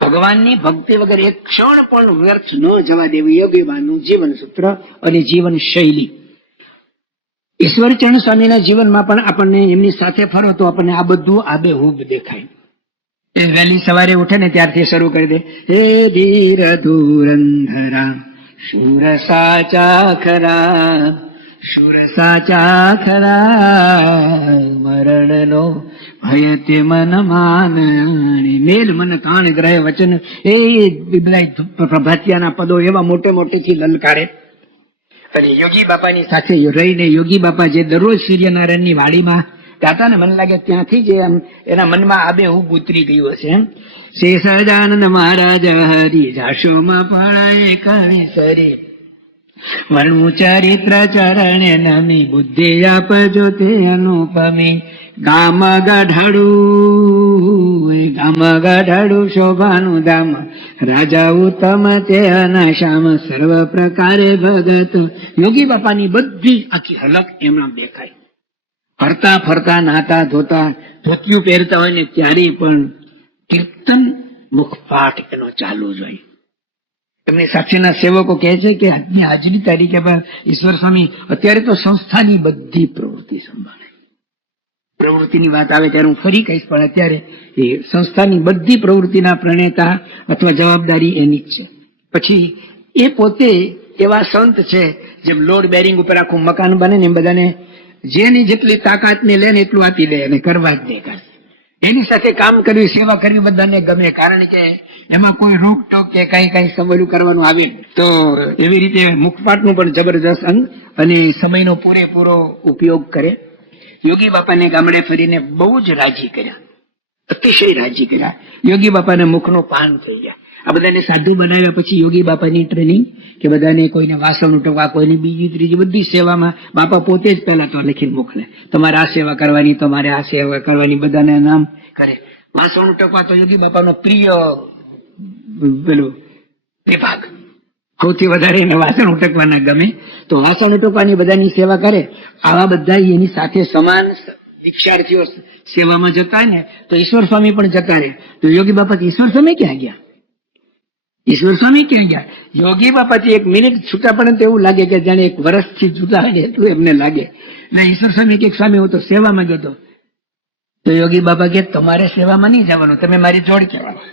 ભગવાનની ભક્તિ વગર એક ક્ષણ પણ વ્યર્થ ન જવા દેવું યોગીબાનું જીવન સૂત્ર અને જીવન શૈલી. ઈશ્વરચરણ સ્વામીના જીવનમાં પણ આપણને એમની સાથે ફરો તો આપણને આ બધું આબેહૂબ દેખાય. એ વહેલી સવારે ઉઠે ને ત્યારથી શરૂ કરી દે, હે ધીર ધુરંધરા શૂર સાચા ખરા, શૂર સાચા ખરા, મરણનો ભય તે મન માનણી, મેલ મન કાણ ગ્રહ વચન, એ બધા પ્રભાતિયાના પદો એવા મોટે મોટેથી લલકારે. અને યોગી બાપાની સાથે રહીને યોગી બાપા જે દરરોજ સૂર્યનારાયણની વાડીમાં ગાતા ને, મને લાગે ત્યાંથી જ એના મનમાં આબેહૂબ ઉતરી ગયું હશે. એમ શેષાનંદ મહારાજ હરી જાશોમાં પડાય કવિ સરી, વર્ણું ચરિત્ર ચરણે નમી, બુદ્ધિ આપજો તે અનુપમી, ગામ ગાઢાડું શોભાનું ધામ, રાજા ઉત્તમ તે અનાશામ, સર્વ પ્રકારે ભગત. યોગી બાપાની બધી આખી હલક એમના દેખાય. ફરતા ફરતા નાતા ધોતા ધોતિયું પહેરતા હોય ને ત્યારે પણ કીર્તન મુખપાઠ એનો ચાલુ જ હોય. એમની સાથેના સેવકો કહે છે કે આજની તારીખે પણ ઈશ્વર સ્વામી અત્યારે તો સંસ્થાની બધી પ્રવૃત્તિ સંભાળે. પ્રવૃત્તિની વાત આવે ત્યારે હું ફરી કહીશ, પણ અત્યારે એ સંસ્થાની બધી પ્રવૃત્તિના પ્રણેતા અથવા જવાબદારી એની જ છે. પછી એ પોતે એવા સંત છે જેમ લોડ બેરિંગ ઉપર આખું મકાન બને ને એમ બધાને જેની જેટલી તાકાત ને લે ને એટલું આપી દે અને કરવા જ દે. એની સાથે કામ કરવી, સેવા કરવી બધાને ગમે, કારણ કે એમાં કોઈ રોકટોક કે કઈ સમયનું કરવાનું આવે તો એવી રીતે મુખપાઠનું પણ જબરજસ્ત અંગ અને સમયનો પૂરેપૂરો ઉપયોગ કરે. યોગી બાપાને ગામડે ફરીને બહુ જ રાજી કર્યા, અતિશય રાજી કર્યા. યોગી બાપાને મુખનો પાન થઈ ગયા. આ બધાને સાધુ બનાવ્યા પછી યોગી બાપાની ટ્રેનિંગ કે બધાને કોઈને વાસણ ઉટકવા, કોઈને બીજી ત્રીજી બધી સેવામાં બાપા પોતે જ પહેલા તો લખીને મોકલે, તમારે આ સેવા કરવાની, તમારે આ સેવા કરવાની, બધાને નામ કરે. વાસણ ઉટકવા તો યોગી બાપાનો પ્રિય પેલું વિભાગ, સૌથી વધારે એને વાસણ ઉટકવાના ગમે, તો વાસણ ઉટકવાની બધાની સેવા કરે. આવા બધા એની સાથે સમાન દીક્ષાર્થીઓ સેવામાં જતા ને તો ઈશ્વર સ્વામી પણ જતા રહે. તો યોગી બાપા ઈશ્વર સ્વામી ક્યાં ગયા? ઈશ્વર સ્વામી ક્યાં ગયા? યોગી બાપાથી એક મિનિટ છૂટા પડે તો એવું લાગે કે જાણે એક વર્ષથી છૂટા હોય એટલું એમને લાગે. એટલે ઈશ્વર સ્વામી કે સ્વામી હું તો સેવામાં ગયો. તો યોગી બાપા કે તમારે સેવામાં નહીં જવાનું, તમે મારી જોડ કહેવાનું,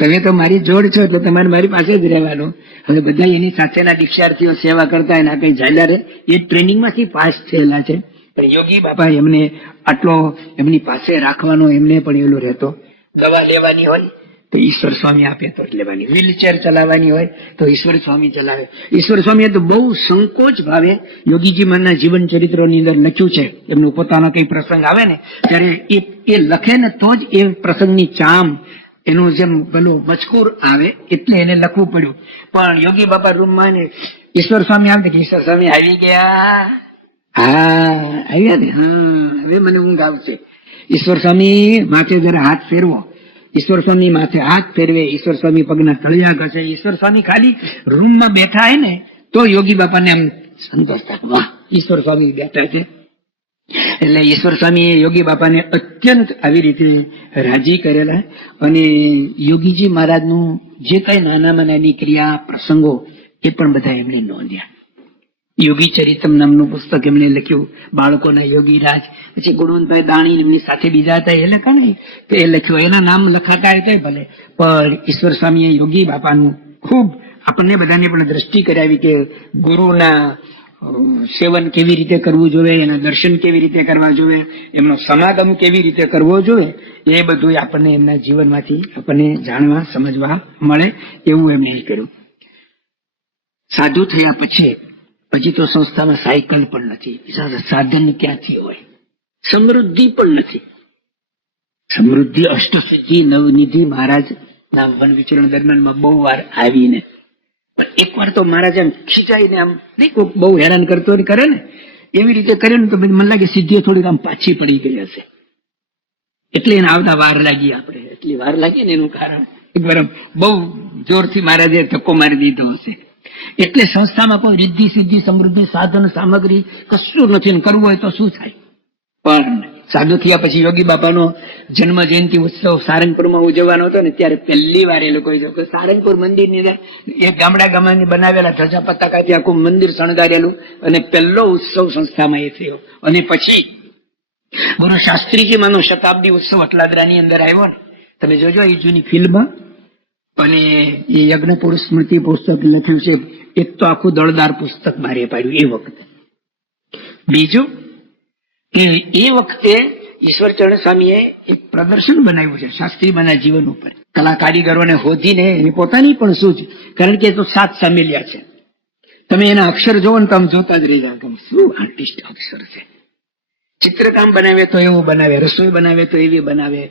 તમે તો મારી જોડ છો એટલે તમારે મારી પાસે જ રહેવાનું. હવે બધા એની સાથેના દીક્ષાર્થીઓ સેવા કરતા એના કઈ જાયલા રહે, એ ટ્રેનિંગમાંથી પાસ થયેલા છે. પણ યોગી બાપા એમને આટલો એમની પાસે રાખવાનો એમને પણ એલો રહેતો. દવા લેવાની હોય તો ઈશ્વર સ્વામી આપે તો જ લેવાની, વ્હીલચેર ચલાવવાની હોય તો ઈશ્વર સ્વામી ચલાવે. ઈશ્વર સ્વામીએ તો બહુ સંકોચ ભાવે યોગીજી મહારાજના જીવન ચરિત્રોની અંદર લખ્યું છે. એમનું પોતાનો કઈ પ્રસંગ આવે ને ત્યારે એ લખે ને તો જ એ પ્રસંગની ચામ, એનું જેમ પેલું મજકૂર આવે એટલે એને લખવું પડ્યું. પણ યોગી બાપા રૂમમાં ને ઈશ્વર સ્વામી આવે કે ઈશ્વર સ્વામી આવી ગયા, હા આવ્યા ને, હા હવે મને ઊંઘ આવશે. ઈશ્વર સ્વામી માથે જરા હાથ ફેરવો, ઈશ્વર સ્વામી માથે હાથ ફેરવે, ઈશ્વર સ્વામી પગના તળિયા ઘસે. ઈશ્વર સ્વામી ખાલી રૂમમાં બેઠા હોય ને તો યોગી બાપાને આમ સંતોષ થાય, વાહ ઈશ્વર સ્વામી બેઠા છે. એટલે ઈશ્વર સ્વામી યોગી બાપાને અત્યંત આવી રીતે રાજી કરેલા. અને યોગીજી મહારાજનું જે કઈ નાનામાં નાની ક્રિયા પ્રસંગો એ પણ બધા એમણે નોંધ્યા. યોગી ચરિતમ નામનું પુસ્તક એમણે લખ્યું, બાળકોના યોગી રાજ. પછી ગુણવંતભાઈ દાણી એમની સાથે બીજા હતા એ લખા ને તો એ લખ્યું, એના નામ લખાતા હતા ભલે, પણ ઈશ્વર સ્વામીએ યોગી બાપાનું ખૂબ આપણને બધાને પણ દ્રષ્ટિ કરાવી કે ગુરુના સેવન કેવી રીતે કરવું જોઈએ, એના દર્શન કેવી રીતે કરવા જોઈએ, એમનો સમાગમ કેવી રીતે કરવો જોઈએ, એ બધું આપણને એમના જીવનમાંથી આપણને જાણવા સમજવા મળે એવું એમણે કર્યું. સાધુ થયા પછી તો સંસ્થામાં સાયકલ પણ નથી, સાધન ક્યાંથી હોય, સમૃદ્ધિ પણ નથી. સમૃદ્ધિ અષ્ટસિદ્ધિ નવનિધિ મહારાજ ના વન વિચરણ દરમિયાનમાં બહુ વાર આવીને, પણ એક વાર તો મહારાજ એમ ખીચાઈને આમ બહુ હેરાન કરતો કરે ને એવી રીતે કરે ને તો મને લાગે સિદ્ધિઓ થોડીક આમ પાછી પડી ગઈ હશે, એટલે એને આવતા વાર લાગી. આપણે એટલી વાર લાગી ને એનું કારણ એકવાર બહુ જોરથી મહારાજે ધક્કો મારી દીધો હશે. એટલે સંસ્થામાં કોઈ રિદ્ધિ સિદ્ધિ સમૃદ્ધિ સાધન સામગ્રી કશું નથી, કરવું હોય તો શું થાય. પણ સાધુ થયા પછી યોગી બાપાનો જન્મ જયંતિ ઉત્સવ સારંગપુરમાં ઉજવવાનો હતો ને ત્યારે પહેલી વાર એ લોકોએ સારંગપુર મંદિરની અંદર એક ગામડાની બનાવેલા ધજા પતાકાથી આખું મંદિર શણગારેલું અને પહેલો ઉત્સવ સંસ્થામાં એ થયો. અને પછી ગુરુ શાસ્ત્રીજી માનો શતાબ્દી ઉત્સવ અટલાદરાની અંદર આવ્યો ને, તમે જોજો એ જૂની ફિલ્મ. અને એ યજ્ઞ પુરુષ સ્મૃતિ પુસ્તક લખ્યું છે, એક તો આખું દળદાર પુસ્તક બારે પાડ્યું એ વખતે. બીજું કે એ વખતે ઈશ્વરચરણ સ્વામીએ એક પ્રદર્શન બનાવ્યું છે શાસ્ત્રીમાના જીવન ઉપર. કલા કારીગરોને હોધીને એની પોતાની પણ સૂઝ, કારણ કે એ તો 7 સામેલિયા છે. તમે એના અક્ષર જોવો ને તો આમ જોતા જ રહી જાવ, શું આર્ટિસ્ટ અક્ષર છે. ચિત્રકામ બનાવે તો એવું બનાવે, રસોઈ બનાવે તો એવી બનાવે,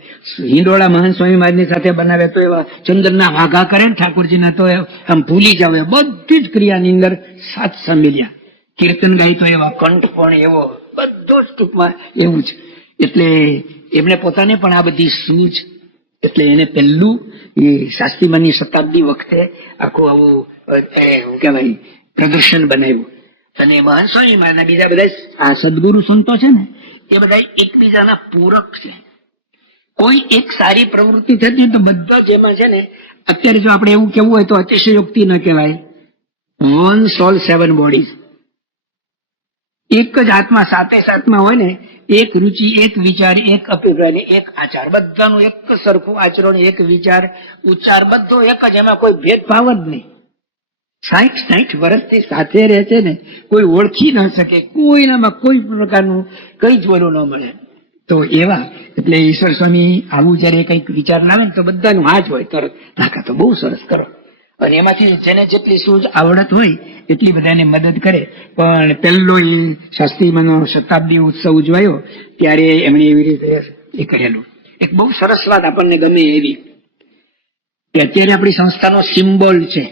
હિંડોળા મહાન સ્વામી મહારાજની સાથે બનાવે તો એવા ચંદ્રના વાઘા કરે ને ઠાકોરજીના તો આમ ભૂલી જાવ. બધી જ ક્રિયાની અંદર 7 સામેલિયા. કીર્તન ગાય તો એવા, કંઠ પણ એવો, બધો જ ટૂંકમાં એવું જ. એટલે એમને પોતાને પણ આ બધી સૂઝ. એટલે એને પહેલું એ શાસ્ત્રીમાની શતાબ્દી વખતે આખું આવું શું કહેવાય પ્રદર્શન બનાવ્યું. અને મહાન સ્વામી મહારાજના બીજા બધા આ સદગુરુ સંતો છે ને એ બધા એકબીજાના પૂરક છે. કોઈ એક સારી પ્રવૃત્તિ થતી તો બધા જ એમાં છે ને, અત્યારે જો આપણે એવું કેવું હોય તો અતિશયોક્તિ ન કહેવાય. 1 soul 7 bodies. એક જ આત્મા સાતે સાતમાં હોય ને, એક રુચિ, એક વિચાર, એક અભિપ્રાય, એક આચાર, બધાનું એક સરખું આચરણ, એક વિચાર, ઉચ્ચાર, બધો એક જ. એમાં કોઈ ભેદભાવ જ નહીં. 60 વર્ષથી સાથે રહે છે ને, કોઈ ઓળખી ન શકે, કોઈનામાં કોઈ પ્રકારનું કઈ જ બોલું ન મળે. તો એવા એટલે ઈશ્વર સ્વામી આવું જયારે કઈક વિચાર ના આવે ને તો બધાનું હા જ હોય તરત, નાકા તો બહુ સરસ કરો. અને એમાંથી જેને જેટલી સૂઝ આવડત હોય એટલી બધાને મદદ કરે. પણ પહેલો એ શાસ્ત્રીમાનો શતાબ્દી ઉત્સવ ઉજવાયો ત્યારે એમણે એવી રીતે એ કરેલું. એક બહુ સરસ વાત આપણને ગમે એવી કે અત્યારે આપણી સંસ્થાનો સિમ્બોલ છે.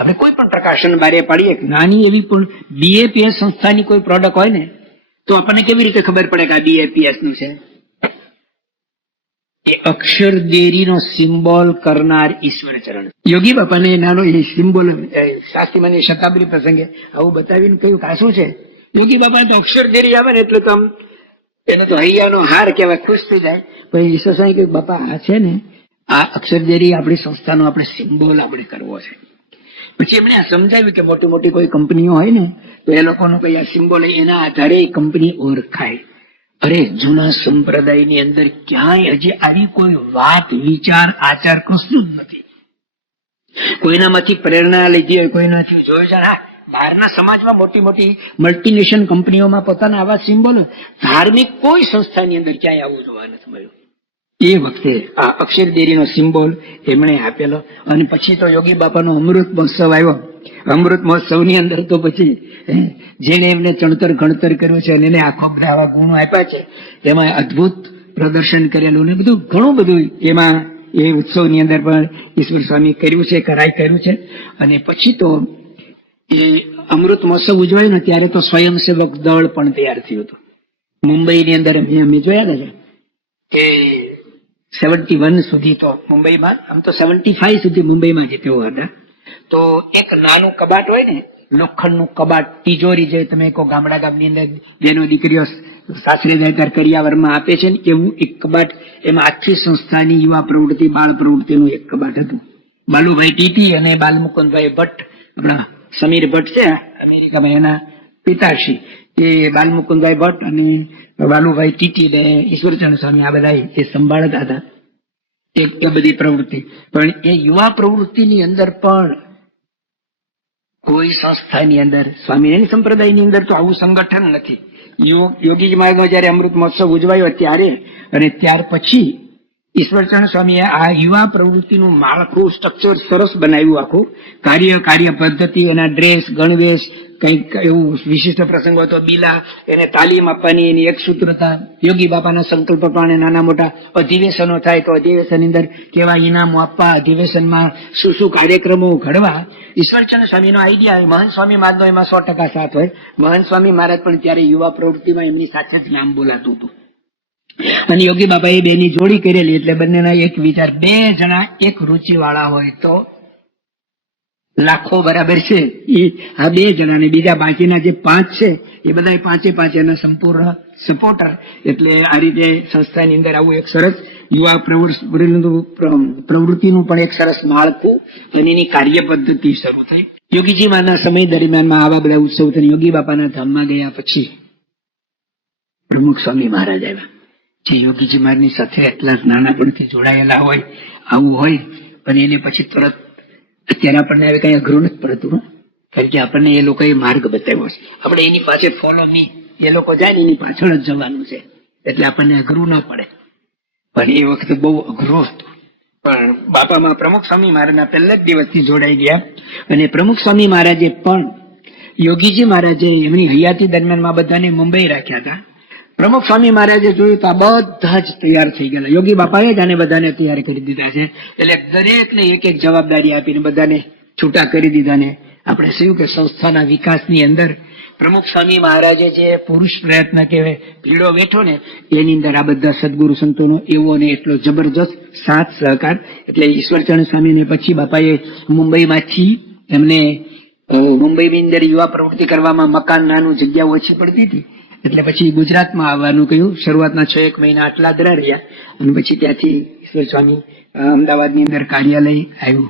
આપણે કોઈ પણ પ્રકાશન બારે પાડીએ, નાની એવી પણ બીએપીએસ સંસ્થાની કોઈ પ્રોડક્ટ હોય ને તો આપણને કેવી રીતે ખબર પડે કે આ બીએપીએસ નું છે? એ અક્ષર દેરીનો સિમ્બોલ કરનાર ઈશ્વરચરણ યોગી બાપાને નાનો એ સિમ્બોલ શાસ્ત્રીમાની શતાબ્દી પ્રસંગે આવું બતાવીને કહ્યું કે આ શું છે? યોગી બાપા તો અક્ષર દેરી આવે ને એટલે તો આમ એને તો હૈયાનો હાર કહેવાય, ખુશ થઈ જાય. પછી ઈશ્વર સ્વામી કહ્યું બાપા આ છે ને, આ અક્ષર દેરી આપણી સંસ્થાનો આપણે સિમ્બોલ આપણે કરવો છે. પછી એમણે સમજાવ્યું કે મોટી મોટી કોઈ કંપનીઓ હોય ને તો એ લોકોનો કોઈ આ સિમ્બોલ એના આધારે કંપની ઓળખાય. અરે જૂના સંપ્રદાયની અંદર ક્યાંય હજી આવી કોઈ વાત, વિચાર, આચાર કશું જ નથી. કોઈનામાંથી પ્રેરણા લીધી હોય, કોઈનાથી જોયું છે. હા, બહારના સમાજમાં મોટી મોટી મલ્ટીનેશનલ કંપનીઓમાં પોતાના આવા સિમ્બોલ, ધાર્મિક કોઈ સંસ્થાની અંદર ક્યાંય આવું જોવા નથી મળ્યું. એ વખતે આ અક્ષર દેરીનો સિમ્બોલ એમણે આપેલો. અને પછી તો યોગી બાપાનો અમૃત મહોત્સવ આવ્યો. અમૃત મહોત્સવની અંદર તો પછી જેને એમને ચણતર ગણતર કર્યું છે અને એને આખો બધા આવા ગુણો આપ્યા છે, એમાં અદભુત પ્રદર્શન કરેલું ને બધું ઘણું બધું એમાં એ ઉત્સવની અંદર પણ ઈશ્વર સ્વામી કર્યું છે, કર્યું છે. અને પછી તો એ અમૃત મહોત્સવ ઉજવાયો ને ત્યારે તો સ્વયંસેવક દળ પણ તૈયાર થયું હતું. મુંબઈની અંદર અમે જોયા હતા કે 71 સુધી તો મુંબઈમાં, આમ તો 75 સુધી મુંબઈમાં જ તેઓ હતા. તો એક નાનું કબાટ હોય ને, લોખંડનું કબાટ, તિજોરી, જે તમે કહો ગામની અંદર બેનો દીકરીઓ સાસરે જાય ત્યારે કરિયાવરમાં આપે છે ને, એવું એક કબાટ. એમાં આખી સંસ્થાની યુવા પ્રવૃત્તિ, બાળ પ્રવૃત્તિનું એક કબાટ હતું. બાલુભાઈ ટીટી અને બાલમુકુંદભાઈ ભટ્ટ, આપણા સમીર ભટ્ટ છે અમેરિકામાં, એના પિતાશ્રી એ બાલમુકુંદભાઈ ભટ્ટ અને બાલુભાઈ ટીટી ને ઈશ્વરચંદ્ર સ્વામી આ બધા એ સંભાળતા હતા એ બધી પ્રવૃત્તિ. પણ એ યુવા પ્રવૃત્તિની અંદર પણ કોઈ સંસ્થાની અંદર, સ્વામિનારાયણ સંપ્રદાયની અંદર તો આવું સંગઠન નથી. યોગી માર્ગમાં જયારે અમૃત મહોત્સવ ઉજવાયો ત્યારે અને ત્યાર પછી ઈશ્વરચંદ્ર સ્વામીએ આ યુવા પ્રવૃત્તિનું માળખું, સ્ટ્રક્ચર સરસ બનાવ્યું. આખું કાર્ય પદ્ધતિ, એના ડ્રેસ, ગણવેશ, કંઈક એવું વિશિષ્ટ પ્રસંગ હોય તો બીલા, એને તાલીમ આપવાની, એની એક સૂત્રતા, યોગી બાપાના સંકલ્પ પ્રમાણે નાના મોટા અધિવેશનો થાય તો અધિવેશન અંદર કેવા ઇનામો આપવા, અધિવેશનમાં શું શું કાર્યક્રમો ઘડવા. ઈશ્વરચંદ્ર સ્વામીનો આઈડિયા, મહાન સ્વામી મહારાજનો એમાં 100% સાથ હોય. મહાન સ્વામી મહારાજ પણ ત્યારે યુવા પ્રવૃત્તિમાં એમની સાથે જ નામ બોલાતું હતું. અને યોગી બાપા એ બેની જોડી કરેલી એટલે બંનેના એક વિચાર, 2 જણા એક રુચિ વાળા હોય તો લાખો બરાબર છે. એ આ 2 જણા ને બીજા બાકીના જે 5 છે એ બધા 5 એના સંપૂર્ણ સપોર્ટર. એટલે આ રીતે સંસ્થાની અંદર આવું એક સરસ યુવા પ્રવૃત્તિનું પણ એક સરસ માળખું અને એની કાર્ય પદ્ધતિ શરૂ થઈ. યોગીજીમાંના સમય દરમિયાનમાં આવા બધા ઉત્સવ થઈને યોગી બાપાના ધામમાં ગયા પછી પ્રમુખ સ્વામી મહારાજ આવ્યા. જે યોગીજી મહારાજની સાથે એટલા નાનાપણથી જોડાયેલા હોય, આવું હોય, અને એને પછી તરત અત્યારે આપણને હવે કઈ અઘરું નથી પડતું, કારણ કે આપણને એ લોકોએ માર્ગ બતાવ્યો છે. આપણે એની પાછળ ફોલો મી, એ લોકો જાય ને એની પાછળ જ જવાનું છે, એટલે આપણને અઘરું ના પડે. પણ એ વખતે બહુ અઘરું હતું. પણ બાપામાં પ્રમુખ સ્વામી મહારાજના પહેલા જ દિવસથી જોડાઈ ગયા. અને પ્રમુખ સ્વામી મહારાજે પણ યોગીજી મહારાજે એમની હયાતી દરમિયાનમાં બધાને મુંબઈ રાખ્યા હતા. પ્રમુખ સ્વામી મહારાજે જોયું તો આ બધા જ તૈયાર થઈ ગયેલા. યોગી બાપાએ જ આને બધાને તૈયાર કરી દીધા છે. એટલે દરેકને એક એક જવાબદારી આપીને બધાને છૂટા કરી દીધા. ને આપણે શું કે સંસ્થાના વિકાસની અંદર પ્રમુખ સ્વામી મહારાજે જે પુરુષ પ્રયત્ન કહેવાય ભીડો બેઠો ને, એની અંદર આ બધા સદગુરુ સંતોનો એવો ને એટલો જબરજસ્ત સાથ સહકાર. એટલે ઈશ્વરચરણ સ્વામીને પછી બાપાએ મુંબઈમાંથી એમને મુંબઈની અંદર યુવા પ્રવૃત્તિ કરવામાં મકાન નાનું, જગ્યા ઓછી પડતી હતી, એટલે પછી ગુજરાતમાં આવવાનું કહ્યું. શરૂઆતના 6 મહિના આટલા જ રહ્યા અને પછી ત્યાંથી ઈશ્વર સ્વામી અમદાવાદની અંદર કાર્યાલય આવ્યું.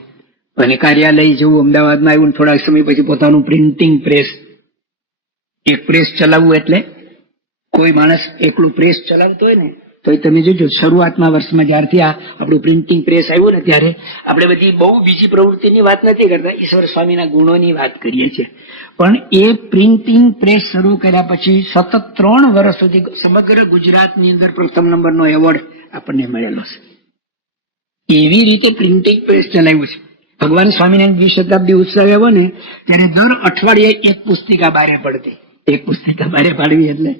અને કાર્યાલય જેવું અમદાવાદમાં આવ્યું. થોડા સમય પછી પોતાનું પ્રિન્ટિંગ પ્રેસ, એક પ્રેસ ચલાવવું એટલે કોઈ માણસ એકલું પ્રેસ ચલાવતો હોય ને તો તમે જોજો શરૂઆતના વર્ષમાં જ્યારથી આ આપણું પ્રિન્ટિંગ પ્રેસ આવ્યું ને ત્યારે આપણે બધી બહુ બીજી પ્રવૃત્તિની વાત નથી કરતા, ઈશ્વર સ્વામીના ગુણોની વાત કરીએ છીએ. પણ એ પ્રિન્ટિંગ પ્રેસ શરૂ કર્યા પછી સતત 3 વર્ષ સુધી સમગ્ર ગુજરાતની અંદર પ્રથમ નંબરનો એવોર્ડ આપણને મળેલો છે. એવી રીતે પ્રિન્ટિંગ પ્રેસ ચલાવ્યું છે. ભગવાન સ્વામિનારાયણ દ્વિશતાબ્દી ઉત્સવ આવ્યો ને ત્યારે દર અઠવાડિયે એક પુસ્તિકા બહાર પડતી. એક પુસ્તિકા બહાર પાડવી એટલે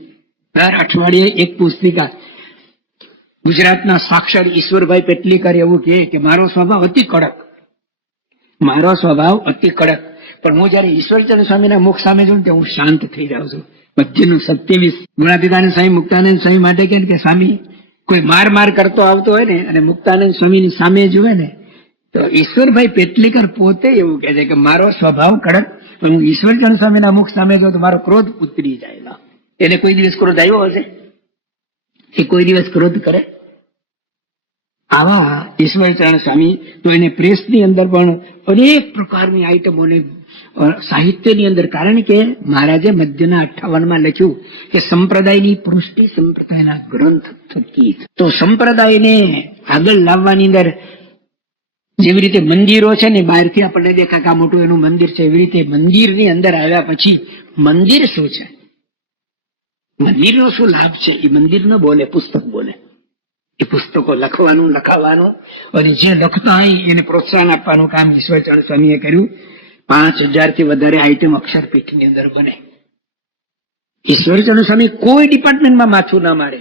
દર અઠવાડિયે એક પુસ્તિકા. ગુજરાતના સાક્ષર ઈશ્વરભાઈ પેટલીકર એવું કે મારો સ્વભાવ અતિ કડક, મારો સ્વભાવ અતિ કડક, પણ હું જયારે ઈશ્વરચંદ્ર સ્વામીના મુખ સામે જોઉં તો હું શાંત થઈ જાઉં છું. મધ્યનું 27 ગુણાતીતાનંદ સ્વામી મુક્તાનંદ સ્વામી માટે કે સ્વામી કોઈ માર કરતો આવતો હોય ને અને મુક્તાનંદ સ્વામીની સામે જુએ ને તો ઈશ્વરભાઈ પેટલીકર પોતે એવું કહે છે કે મારો સ્વભાવ કડક, પણ હું ઈશ્વરચંદ્ર સ્વામીના મુખ સામે જો તો મારો ક્રોધ ઉતરી જાય. એને કોઈ દિવસ ક્રોધ આવ્યો હશે? એ કોઈ દિવસ ક્રોધ કરે? આવા ઈશ્વરચરણ સ્વામી તો એને પ્રેસની અંદર પણ અનેક પ્રકારની આઈટમોને સાહિત્યની અંદર, કારણ કે મહારાજે મધ્યના 58માં લખ્યું કે સંપ્રદાયની પુષ્ટિ સંપ્રદાયના ગ્રંથ થકી. તો સંપ્રદાયને આગળ લાવવાની અંદર જેવી રીતે મંદિરો છે ને બહારથી આપણને દેખાય કે આ મોટું એનું મંદિર છે, એવી રીતે મંદિરની અંદર આવ્યા પછી મંદિર શું છે, મંદિરનો શું લાભ છે, એ મંદિર ન બોલે, પુસ્તક બોલે. એ પુસ્તકો લખાવાનું અને જે લખતા હોય એને પ્રોત્સાહન આપવાનું કામ ઈશ્વરચરણ સ્વામીએ કર્યું. 5000 થી વધારે આઈટમ અક્ષરપીઠની અંદર બને. ઈશ્વરચરણ સ્વામી કોઈ ડિપાર્ટમેન્ટમાં માથું ના મારે,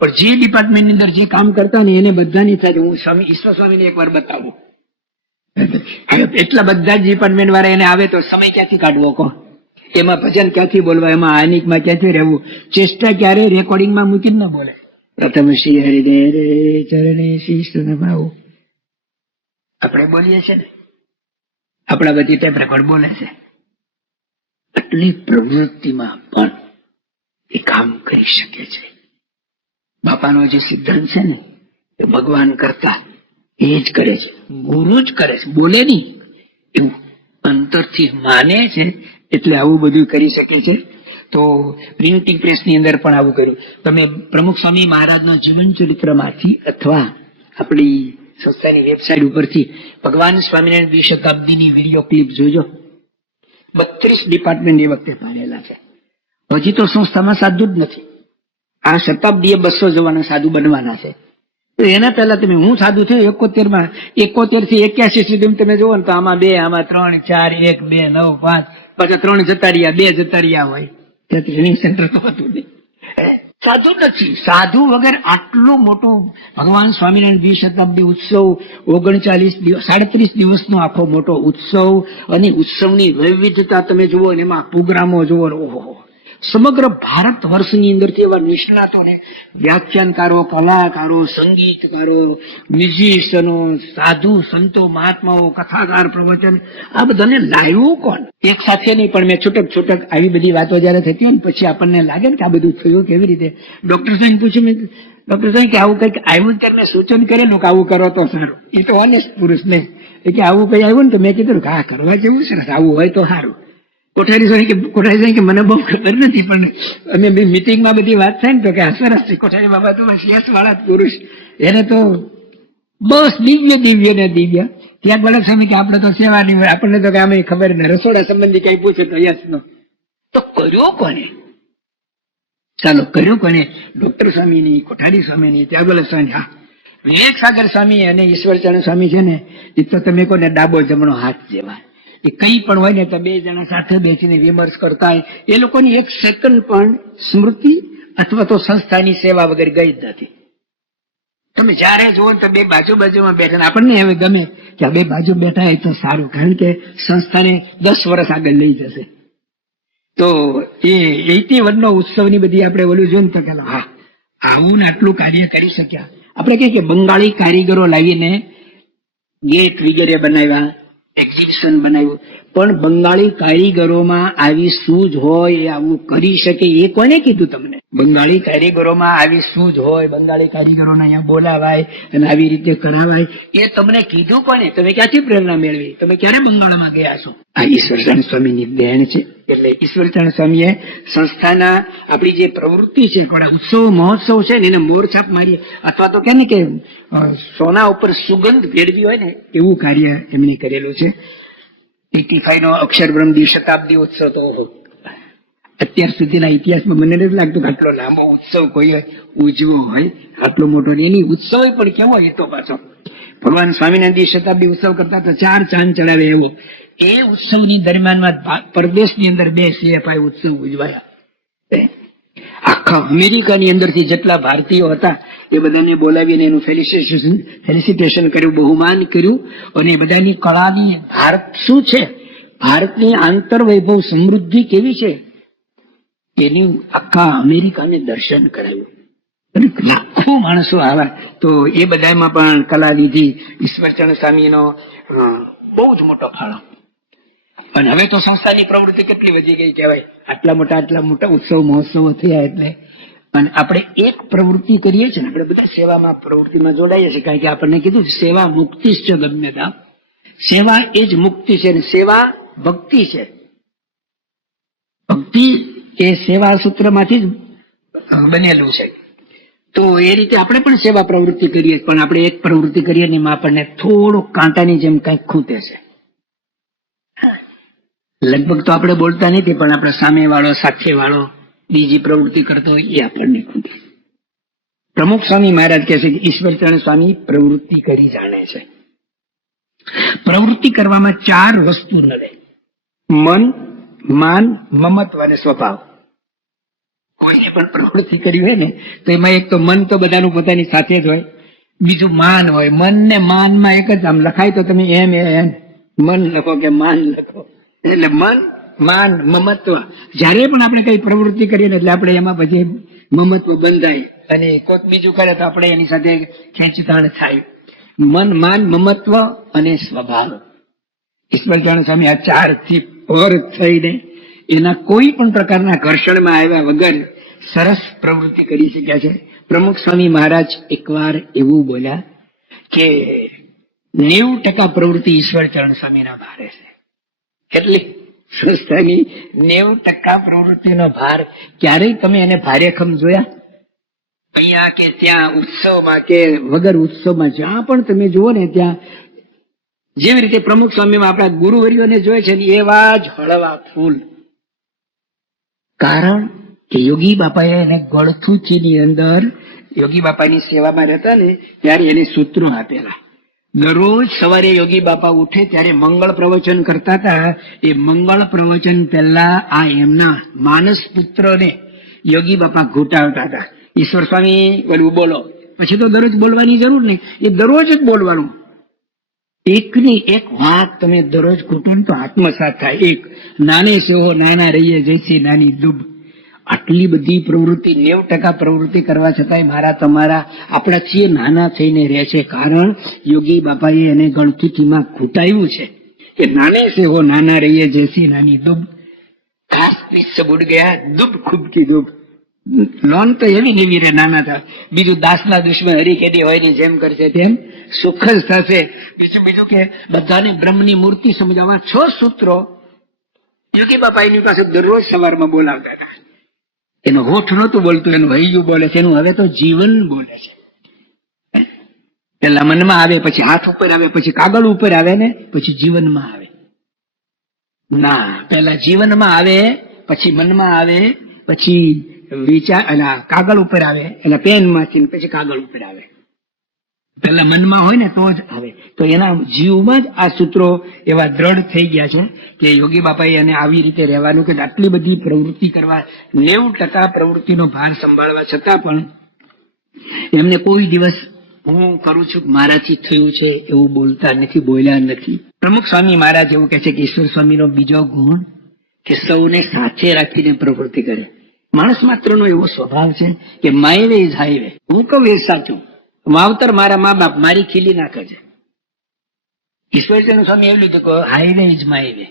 પણ જે ડિપાર્ટમેન્ટની અંદર જે કામ કરતા ને એને બધાની થાય. હું ઈશ્વર સ્વામીને એકવાર બતાવું. એટલા બધા જ ડિપાર્ટમેન્ટ વાળા એને આવે તો સમય ક્યાંથી કાઢવો કહો? એમાં ભજન ક્યાંથી બોલવા, એમાં આનિકમાં ક્યાંથી રહેવું? ચેષ્ટા ક્યારે રેકોર્ડિંગમાં મૂકીને ન બોલે. પ્રથમ શ્રી હરિદેવ ચરણે શીશ નમાવું આપણે બોલીએ છીએ ને, આપણા બધી ટેપ રેકોર્ડ બોલે છે. આટલી પ્રવૃત્તિમાં પણ એ કામ કરી શકે છે. બાપાનો જે સિદ્ધાંત છે ને એ ભગવાન કરતા એ જ કરે છે, ગુરુ જ કરે છે, બોલે નહીં, એવું અંતરથી માને છે, એટલે આવું બધું કરી શકે છે. તો પ્રિન્ટિંગ પ્રેસની અંદર પણ આવું કર્યું. તમે પ્રમુખ સ્વામી મહારાજના જીવન ચરિત્રમાંથી અથવા આપણી સંસ્થાની વેબસાઇટ ઉપરથી ભગવાન સ્વામિનારાયણ દ્વિશતાબ્દીની વિડીયો ક્લિપ જોજો. 32 ડિપાર્ટમેન્ટ એ વખતે પાડેલા છે. હજી તો સંસ્થામાં સાધુ જ નથી. આ શતાબ્દીએ 200 જવાના સાધુ બનવાના છે. તો એના પહેલા તમે હું સાધુ થયો 71 થી 81 સુધી તમે જોવો ને તો આમાં 2, આમાં 3, 4, 1, 2, 9, 5, પાછા 3 જતા રહ્યા, 2 જતા રહ્યા હોય. ટ્રેનિંગ સેન્ટર તો હતું નહીં. સાધુ નથી. સાધુ વગર આટલું મોટું ભગવાન સ્વામિનારાયણ દ્વિશતાબ્દી ઉત્સવ 37 દિવસનો આખો મોટો ઉત્સવ, અને ઉત્સવની વૈવિધતા તમે જુઓ ને એમાં પ્રોગ્રામો જુઓ, ઓહો સમગ્ર ભારત વર્ષની અંદરથી એવા નિષ્ણાતોને, વ્યાખ્યાનકારો, કલાકારો, સંગીતકારો, મ્યુઝિશિયનો, સાધુ સંતો, મહાત્માઓ, કથાકાર, પ્રવચન, આ બધાને લાવ્યું કોણ? એક સાથે નહીં, પણ મેં છૂટક છૂટક આવી બધી વાતો જયારે થતી હોય ને પછી આપણને લાગે ને કે આ બધું થયું કેવી રીતે. ડોક્ટર સાહેબ પૂછ્યું, મેં ડોક્ટર સાહેબ કે આવું કઈક આવ્યું ત્યારે સૂચન કરેલું કે આવું કરો તો સારું. એ તો ઓનેસ્ટ પુરુષ નહીં કે આવું કઈ આવ્યું ને તો મેં કીધું કે હા કરવા જેવું છે ને, આવું હોય તો સારું. કોઠારી સાહેબ કે મને બહુ ખબર નથી, પણ અમે મિટિંગમાં બધી વાત થાય ને તો કે સરસ છે કોઠારી બાબા તો યસ વાળા પુરુષ, એને તો બસ દિવ્ય દિવ્ય ને દિવ્ય. ત્યાં વડા સ્વામી કે આપણે તો સેવા નહીં હોય, આપણને તો કે આમે ખબર ને, રસોડા સંબંધી કઈ પૂછે તો યસ નો. તો કર્યો કોને? ચાલો કર્યું કોને? ડોક્ટર સ્વામી ની, કોઠારી સ્વામી ની, ત્યાગોલ સ્વામી, હા વિવેક સાગર સ્વામી અને ઈશ્વરચરણ સ્વામી છે ને, એ તો તમે કોને ડાબો જમણો હાથ જેવા. એ કઈ પણ હોય ને તો બે જણા સાથે બેસીને વિમર્શ કરતા હોય. એ લોકોની એક સેકન્ડ પણ સ્મૃતિ અથવા તો સંસ્થાની સેવા વગર ગઈ જ નથી. તમે જયારે જુઓ તો બે બાજુમાં બેઠા, આપણને હવે ગમે કે આ બે બાજુ બેઠા હોય તો સારું, કારણ કે સંસ્થાને 10 વર્ષ આગળ લઈ જશે. તો એ 81 નો ઉત્સવની બધી આપણે ઓલું જોયું તો કે હા આવું ને આટલું કાર્ય કરી શક્યા. આપણે કહીએ કે બંગાળી કારીગરો લાવીને ગેટ વગેરે બનાવ્યા, એક્ઝિબિશન બનાવ્યું, પણ બંગાળી કારીગરોમાં આવી સૂઝ હોય, એ આવું કરી શકે, એ કોને કીધું તમને? બંગાળી કારીગરોમાં આવી સૂઝ હોય, બંગાળી કારીગરોને અહીંયા બોલાવાય અને આવી રીતે કરાવાય, એ તમને કીધું કોને? તમે ક્યાંથી પ્રેરણા મેળવી? તમે ક્યારે બંગાળમાં ગયા છો? આ ઈશ્વરચરણ સ્વામીની દેણ છે. એટલે ઈશ્વરચરણ સ્વામીએ સંસ્થાના આપણી જે પ્રવૃત્તિ છે, ઉત્સવ મહોત્સવ છે ને, એને મોરછાપ મારીએ અથવા તો કે ને કે સોના ઉપર સુગંધ ભેળવી હોય ને એવું કાર્ય એમને કરેલું છે. 85 નો અક્ષર બ્રહ્મ શતાબ્દી ઉત્સવ તો અત્યાર સુધીના ઇતિહાસમાં મને નથી લાગતું કે આટલો લાંબો ઉત્સવ કોઈ ઉજવો હોય, આટલો મોટો. એની ઉત્સવ પણ કેવો હોય તો પાછો ભગવાન સ્વામિનારાયણ શતાબ્દી ઉત્સવ કરતા તો 4 ચાંદ ચડાવે એવો. એ ઉત્સવની દરમિયાનમાં પરદેશની અંદર 2 CFI ઉત્સવ ઉજવાયા. આખા અમેરિકાની અંદરથી જેટલા ભારતીયો હતા એ બધાને બોલાવીને એનું ફેલિસિટેશન કર્યું, બહુમાન કર્યું. અને બધાની કળાની, ભારત શું છે, ભારતની આંતરવૈભવ સમૃદ્ધિ કેવી છે એની આખા અમેરિકાને દર્શન કરાવ્યું. અને લાખો માણસો આવ્યા. તો એ બધામાં પણ કલાનિધિ ઈશ્વરચરણ સ્વામીનો બહુ જ મોટો ફાળો. અને હવે તો સંસ્થાની પ્રવૃત્તિ કેટલી વધી ગઈ કહેવાય, આટલા મોટા ઉત્સવ મહોત્સવો થયા એટલે. અને આપણે એક પ્રવૃત્તિ કરીએ છીએ ને, આપણે બધા સેવામાં પ્રવૃત્તિમાં જોડાઈએ છીએ, કારણ કે આપણને કીધું સેવા મુક્તિ છે. ગમ્યતા સેવા એ જ મુક્તિ છે. અને સેવા ભક્તિ છે. ભક્તિ એ સેવા સૂત્રમાંથી જ બનેલું છે. તો એ રીતે આપણે પણ સેવા પ્રવૃત્તિ કરીએ, પણ આપણે એક પ્રવૃત્તિ કરીએ ને એમાં આપણને થોડું કાંટાની જેમ કંઈક ખૂટે છે. લગભગ તો આપણે બોલતા નથી, પણ આપણે સામે વાળો, સાથે વાળો બીજી પ્રવૃત્તિ કરતો હોય એ આપણને ખૂટે. પ્રમુખ સ્વામી મહારાજ કહે છે કે ઈશ્વરચરણ સ્વામી પ્રવૃત્તિ કરી જાણે છે. પ્રવૃત્તિ કરવામાં 4 વસ્તુ નડે: મન, માન, મમત્વ અને સ્વભાવ. કોઈને પણ પ્રવૃત્તિ કરી હોય ને તો એમાં એક તો મન તો બધાનું પોતાની સાથે જ હોય, બીજું માન હોય. મન ને માનમાં એક જ આમ લખાય તો તમે એમ મન લખો કે માન લખો. એટલે મન, માન, મમત્વ. જયારે પણ આપણે કઈ પ્રવૃત્તિ કરીએ ને એટલે આપણે એમાં પછી મમત્વ બંધાય, અને કોઈક બીજું કરે તો આપણે એની સાથે ખેંચતાણ થાય. મન, માન, મમત્વ અને સ્વભાવ. ઈશ્વરચરણ સ્વામી આ 4 થી પર થઈને એના કોઈ પણ પ્રકારના ઘર્ષણમાં આવ્યા વગર સરસ પ્રવૃત્તિ કરી શક્યા છે. પ્રમુખ સ્વામી મહારાજ એકવાર એવું બોલ્યા કે 90% પ્રવૃત્તિ ઈશ્વરચરણ સ્વામીના ભારે છે. એટલે સંસ્થાની 90% પ્રવૃત્તિનો ભાર. ક્યારેય તમે એને ભારેખમ જોયા? અહીંયા કે ત્યાં, ઉત્સવમાં કે વગર ઉત્સવમાં, જ્યાં પણ તમે જુઓ ને ત્યાં જેવી રીતે પ્રમુખ સ્વામીમાં આપણા ગુરુવર્યોને જોઈએ છે ને એવા જ હળવા ફૂલ. કારણ કે યોગી બાપાએ એને ગળથુચીની અંદર, યોગી બાપાની સેવામાં રહેતા ને ત્યારે એને સૂત્રો આપેલા. દરરોજ સવારે યોગી બાપા ઉઠે ત્યારે મંગળ પ્રવચન કરતા હતા. એ મંગળ પ્રવચન પહેલા આ એમના માનસ પુત્રને યોગી બાપા ઘૂંટાવતા હતા. ઈશ્વર સ્વામી બોલવું બોલો, પછી તો દરરોજ બોલવાની જરૂર નહીં, એ દરરોજ જ બોલવાનું. એકની એક વાત તમે દરરોજ ઘૂંટો તો આત્મસાત થાય. એક નાને સેવો નાના રહીએ જૈસી નાની દુબ. આટલી બધી પ્રવૃત્તિ 90% પ્રવૃત્તિ કરવા છતાંય મારા તમારા આપણાથી નાના થઈને રહે છે. કારણ યોગી બાપાએ એને ગણતિથીમાં ઘૂંટાયું છે કે નાને સે હો નાના રહીએ જૈસી નાની દુબ, ઘાસ પીસ સે બુડ ગયા દુબ ખૂબ કી દુબ. લોન તો એવી નેવી રે નાના હતા. બીજું દાસના દુશ્મન હરિકેદી હોય ની જેમ કરશે તેમ સુખ જ થશે. બીજું કે બધાને બ્રહ્મની મૂર્તિ સમજાવવા 6 સૂત્રો યોગી બાપા એની પાસે દરરોજ સવારમાં બોલાવતા હતા. એનું હોઠ નહોતું બોલતું, એનું હૈયું બોલે છે, એનું હવે તો જીવન બોલે છે. પેલા મનમાં આવે, પછી હાથ ઉપર આવે, પછી કાગળ ઉપર આવે ને પછી જીવનમાં આવે. ના, પેલા જીવનમાં આવે, પછી મનમાં આવે, પછી વિચાર કાગળ ઉપર આવે, એટલે પેન માંથી પછી કાગળ ઉપર આવે. પેલા મનમાં હોય ને તો જ આવે. તો એના જીવમાં જ આ સૂત્રો એવા દ્રઢ થઈ ગયા છે કે યોગી બાપાએ એને આવી રીતે રહેવાનું કે આટલી બધી પ્રવૃત્તિ કરવા, 90% પ્રવૃત્તિનો ભાર સંભાળવા છતાં પણ એમને કોઈ દિવસ હું કરું છું મારાથી થયું છે એવું બોલતા નથી, બોલ્યા નથી. પ્રમુખ સ્વામી મહારાજ એવું કહે છે કે ઈશ્વર સ્વામીનો બીજો ગુણ કે સૌને સાથે રાખીને પ્રવૃત્તિ કરે. માણસ માત્રનો એવો સ્વભાવ છે કે માય વે ઇઝ હાઈવે. હું કહું એ સાચું, માવતર મારા મા બાપ મારી ખીલી નાખે છે. ઈશ્વરચંદ્ર સ્વામી એવું લીધું કે હાઈવે ઇઝ માય વે.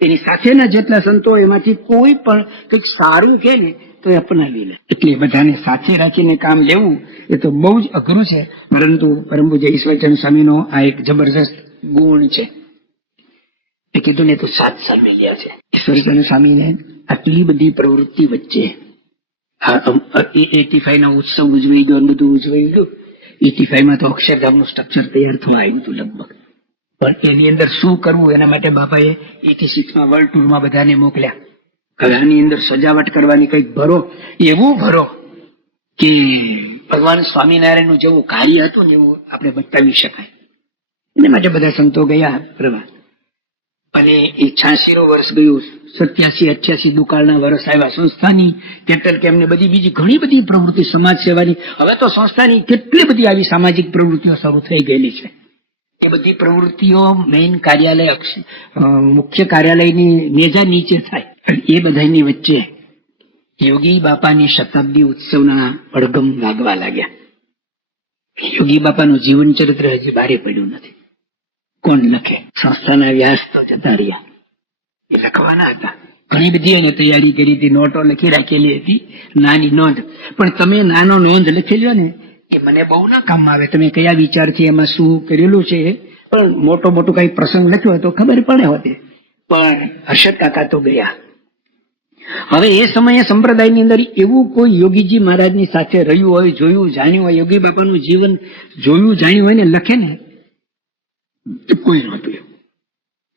એની સાથેના જેટલા સંતો એમાંથી કોઈ પણ કંઈક સારું કે ને તો એ અપનાવી લે. એટલે બધાને સાથે રાખીને કામ લેવું એ તો બહુ જ અઘરું છે. પરંતુ પરમ પૂજ્ય ઈશ્વરચંદ્ર સ્વામીનો આ એક જબરજસ્ત ગુણ છે. એ કીધું ને તો 7 સાલ થઈ ગયા છે ઈશ્વરચંદ્ર સ્વામીને આટલી બધી પ્રવૃત્તિ વચ્ચે. 85 ના ઉત્સવ ઉજવાઈ ગયો, બધું ઉજવાઈ ગયું. 85 માં તો અક્ષરધામનું સ્ટ્રક્ચર તૈયાર થવા આવ્યું હતું લગભગ. પણ એની અંદર શું કરવું એના માટે બાપાએ 86 માં વર્લ્ડ ટૂરમાં બધાને મોકલ્યા. હવે આની અંદર સજાવટ કરવાની કંઈક ભરો, એવું ભરો કે ભગવાન સ્વામિનારાયણનું જેવું કાર્ય હતું ને એવું આપણે બતાવી શકાય. એના માટે બધા સંતો ગયા ફરવા. અને એ 86 વર્ષ ગયું, 87-88 દુકાળના વર્ષ આવ્યા. સંસ્થાની કેટલ કે એમને બધી બીજી ઘણી બધી પ્રવૃત્તિ સમાજ સેવાની, હવે તો સંસ્થાની કેટલી બધી આવી સામાજિક પ્રવૃત્તિઓ શરૂ થઈ ગયેલી છે. એ બધી પ્રવૃત્તિઓ મેઇન કાર્યાલય, મુખ્ય કાર્યાલયની નેજા નીચે થાય. એ બધાની વચ્ચે યોગી બાપાની શતાબ્દી ઉત્સવના અડગમ લાગવા લાગ્યા. યોગી બાપાનું જીવન ચરિત્ર હજી બારે પડ્યું નથી. કોણ લખે? સંસ્થાના વ્યાસ તો જતા રહ્યા, એ લખવાના હતા. ઘણી બધી એને તૈયારી કરી હતી, નોટો લખી રાખેલી હતી, નાની નોંધ. પણ તમે નાનો નોંધ લખેલી ને એ મને બહુ ના કામમાં આવે. તમે કયા વિચારથી એમાં શું કરેલું છે, પણ મોટો કઈ પ્રસંગ લખ્યો તો ખબર પડે હોતી. પણ હર્ષદ કાકા તો ગયા. હવે એ સમયે સંપ્રદાયની અંદર એવું કોઈ યોગીજી મહારાજની સાથે રહ્યું હોય, જોયું જાણ્યું હોય, યોગી બાપાનું જીવન જોયું જાણ્યું હોય ને લખે ને કોઈ નહોતું.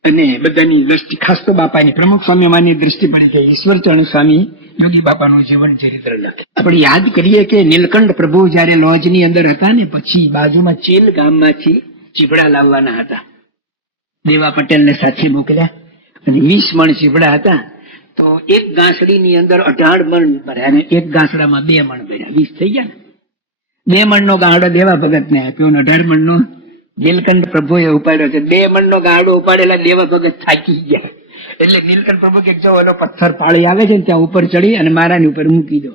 અને બધાની દ્રષ્ટિ, ખાસ તો બાપાની, પ્રમુખ સ્વામી માની દ્રષ્ટિ પડી કે ઈશ્વરચંદ્ર સ્વામી યોગી બાપાનું જીવન ચરિત્ર લખે. આપણે યાદ કરીએ કે નીલકંઠ પ્રભુ જયારે લોજની અંદર હતા ને, પછી બાજુમાં ચીલ ગામમાંથી ચીભડા લાવવાના હતા. દેવા પટેલને સાથે મોકલ્યા અને 20 મણ ચીભડા હતા. તો એક ગાંસડીની અંદર 18 મણ ભર્યા અને એક ગાંસડામાં 2 મણ ભર્યા, 20 થઈ ગયા ને. 2 મણનો ગાંડો દેવા ભગતને આપ્યો અને 18 મણનો નીલકંઠ પ્રભુએ ઉપાડ્યો છે. 2 મણનો ગાંડો ઉપાડેલા દેવા ભગત થાકી ગયા. એટલે નીલકંઠ પ્રભુ કે જો ઓલો પથ્થર પાળી આવે છે ને ત્યાં ઉપર ચડી અને મારાની ઉપર મૂકી દો.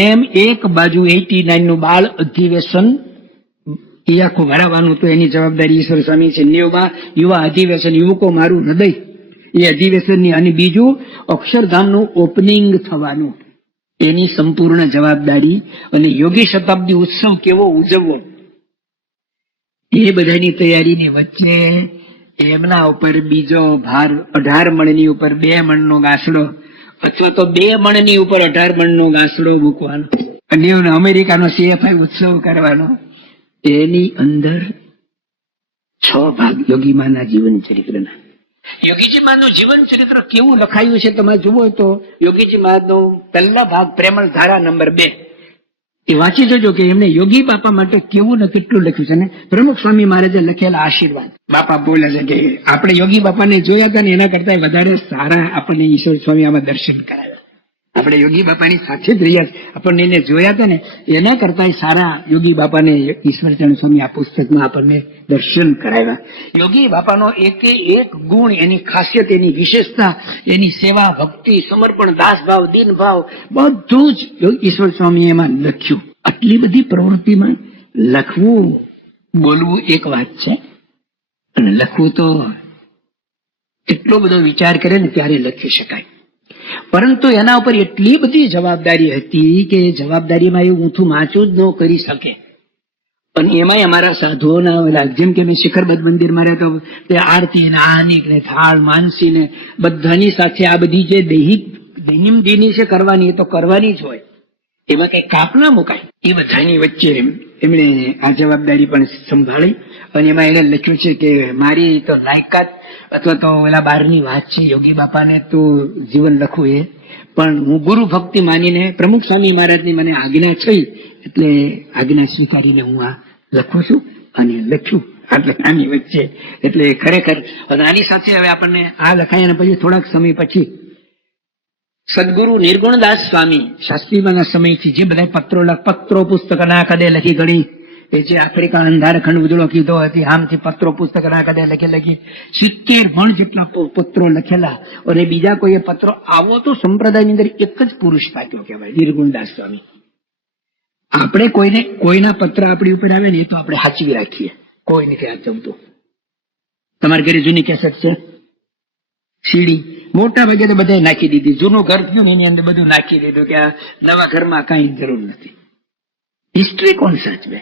એમ એક બાજુ 89 નું બાળ અધિવેશન એ આખું ભરાવાનું તો એની જવાબદારી ઈશ્વર સ્વામી છે. 90 યુવા અધિવેશન, યુવકો મારું હૃદય, એ અધિવેશનની. અને બીજું અક્ષરધામનું ઓપનિંગ થવાનું, એની સંપૂર્ણ જવાબદારી. અને યોગી શતાબ્દી ઉત્સવ કેવો ઉજવવો એ બધાની તૈયારીની વચ્ચે એમના ઉપર બીજો ભાર, 18 મણની ઉપર 2 મણનો ગાસડો, અથવા તો 2 મણની ઉપર 18 મણનો ગાસડો મૂકવાનો અને અમેરિકાનો CFI ઉત્સવ કરવાનો. એની અંદર 6 ભાગ યોગીમાના જીવન ચરિત્રના. યોગીજી મહારાજનું જીવન ચરિત્ર કેવું લખાયું છે તમે જુઓ તો યોગીજી મહારાજનો પહેલા ભાગ પ્રેમળ ધારા નંબર 2 એ વાંચી જજો કે એમને યોગી બાપા માટે કેવું ને કેટલું લખ્યું છે. ને પ્રમુખ સ્વામી મહારાજે લખેલા આશીર્વાદ. બાપા બોલે છે કે આપણે યોગી બાપાને જોયા હતા ને એના કરતા વધારે સારા આપણને ઈશ્વર સ્વામી આમાં દર્શન કરાવ્યા. આપણે યોગી બાપાની સાથે જ રહ્યા છે. આપણને એને જોયા હતા ને એના કરતા સારા યોગી બાપાને ઈશ્વરચંદ્ર સ્વામી આ પુસ્તકમાં આપણને દર્શન કરાવ્યા. યોગી બાપાનો એકે એક ગુણ, એની ખાસિયત, એની વિશેષતા, એની સેવા, ભક્તિ, સમર્પણ, દાસભાવ, દીનભાવ બધું જ ઈશ્વર સ્વામી એમાં લખ્યું. આટલી બધી પ્રવૃત્તિમાં લખવું, બોલવું એક વાત છે, અને લખવું તો એટલો બધો વિચાર કરે ને ત્યારે લખી શકાય. પરંતુ એના ઉપર એટલી બધી જવાબદારી હતી કે એ જવાબદારીમાં એ ઊંથું માચું જ ન કરી શકે. અને એમાંય અમારા સાધુઓના, જેમ કે મેં શિખરબદ્ધ મંદિરમાં રહેતો, તે આરતી ને આનિક ને થાળ માનસી ને બધાની સાથે આ બધી જે દૈનિક છે કરવાની, એ તો કરવાની જ હોય, એમાં કઈ કાપ ના મુકાય. એ બધાની વચ્ચે એમણે આ જવાબદારી પણ સંભાળી. અને એમાં એને લખ્યું છે કે મારી તો લાયકાત અથવા તો ઓલા બહારની વાત છે, યોગી બાપાને તો જીવન લખવું એ, પણ હું ગુરુ ભક્તિ માનીને પ્રમુખ સ્વામી મહારાજની મને આજ્ઞા થઈ એટલે આજ્ઞા સ્વીકારીને હું આ લખું છું અને લખ્યું. એટલે આની વચ્ચે એટલે ખરેખર. અને આની સાથે હવે આપણને આ લખાયા પછી થોડાક સમય પછી સદગુરુ નિર્ગુણદાસ સ્વામી શાસ્ત્રીના સમયથી જે બધા પત્રો પુસ્તકના કદે લખી ગણી, એ જે આફ્રિકા અંધારખંડ ઉજળો કીધો હતી, આમથી પત્રો પુસ્તકના કદે લખી 70 મણ જેટલા પત્રો લખેલા. અને બીજા કોઈ પત્રો આવો તો સંપ્રદાયની અંદર એક જ પુરુષ પાક્યો કહેવાય, નિર્ગુણદાસ સ્વામી. આપણે કોઈના પત્ર આપણી ઉપર આવે ને એ તો આપણે સાચવી રાખીએ, કોઈ નથી સાચવતું. તમારા ઘરે જૂની કેસેટ છે, સીડી મોટા ભાગે તો બધા નાખી દીધી. જૂનું ઘર થયું ને એની અંદર બધું નાખી દીધું કે આ નવા ઘરમાં કઈ જરૂર નથી. હિસ્ટ્રી કોણ સાચવે?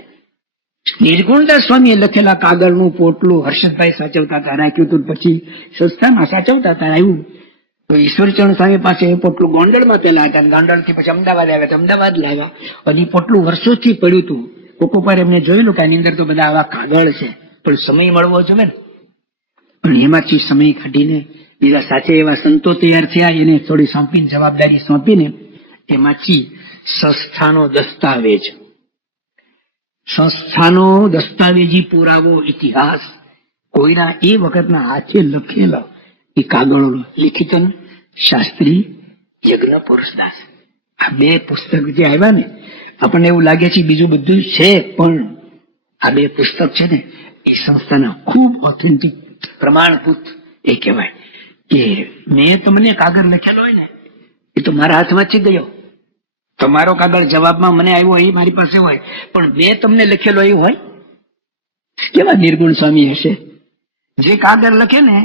નિર્ગુણદાસ સ્વામીએ લખેલા કાગળનું પોટલું હર્ષદભાઈ સાચવતા હતા, રાખ્યું હતું. પછી સંસ્થામાં સાચવતા હતા, આવ્યું તો ઈશ્વરચંદ્ર સ્વામી પાસે એ પોટલું ગોંડલમાં પેલા હતા, ગોંડલથી પછી અમદાવાદ આવ્યા તો અમદાવાદ લાવ્યા. અને એ પોટલું વર્ષોથી પડ્યું હતું. કોકો પર એમને જોયેલું કે આની અંદર તો બધા આવા કાગળ છે, પણ સમય મળવો જોઈએ ને. પણ એમાંથી સમય કાઢીને બીજા સાથે એવા સંતો તૈયાર થયા, એને થોડી સોંપીને જવાબદારી સોંપીને એમાંથી સંસ્થાનો દસ્તાવેજી પુરાવો ઇતિહાસ, કોઈના એ વખતના હાથે લખેલા એ કાગળો લિખિત શાસ્ત્રી યજ્ઞ પુરુષદાસ. આ બે પુસ્તક જે આવ્યા ને, આપણને એવું લાગે છે બીજું બધું છે, પણ આ બે પુસ્તક છે ને એ સંસ્થાના ખૂબ ઓથેન્ટિક પ્રમાણભૂત એ કહેવાય. કે મેં તમને કાગળ લખેલો હોય ને એ તો મારા હાથમાંથી ગયો. તમારો કાગળ જવાબમાં મને આવ્યો એ મારી પાસે હોય, પણ મેં તમને લખેલો એવું હોય. કેવા નિર્ગુણ સ્વામી હશે? જે કાગળ લખે ને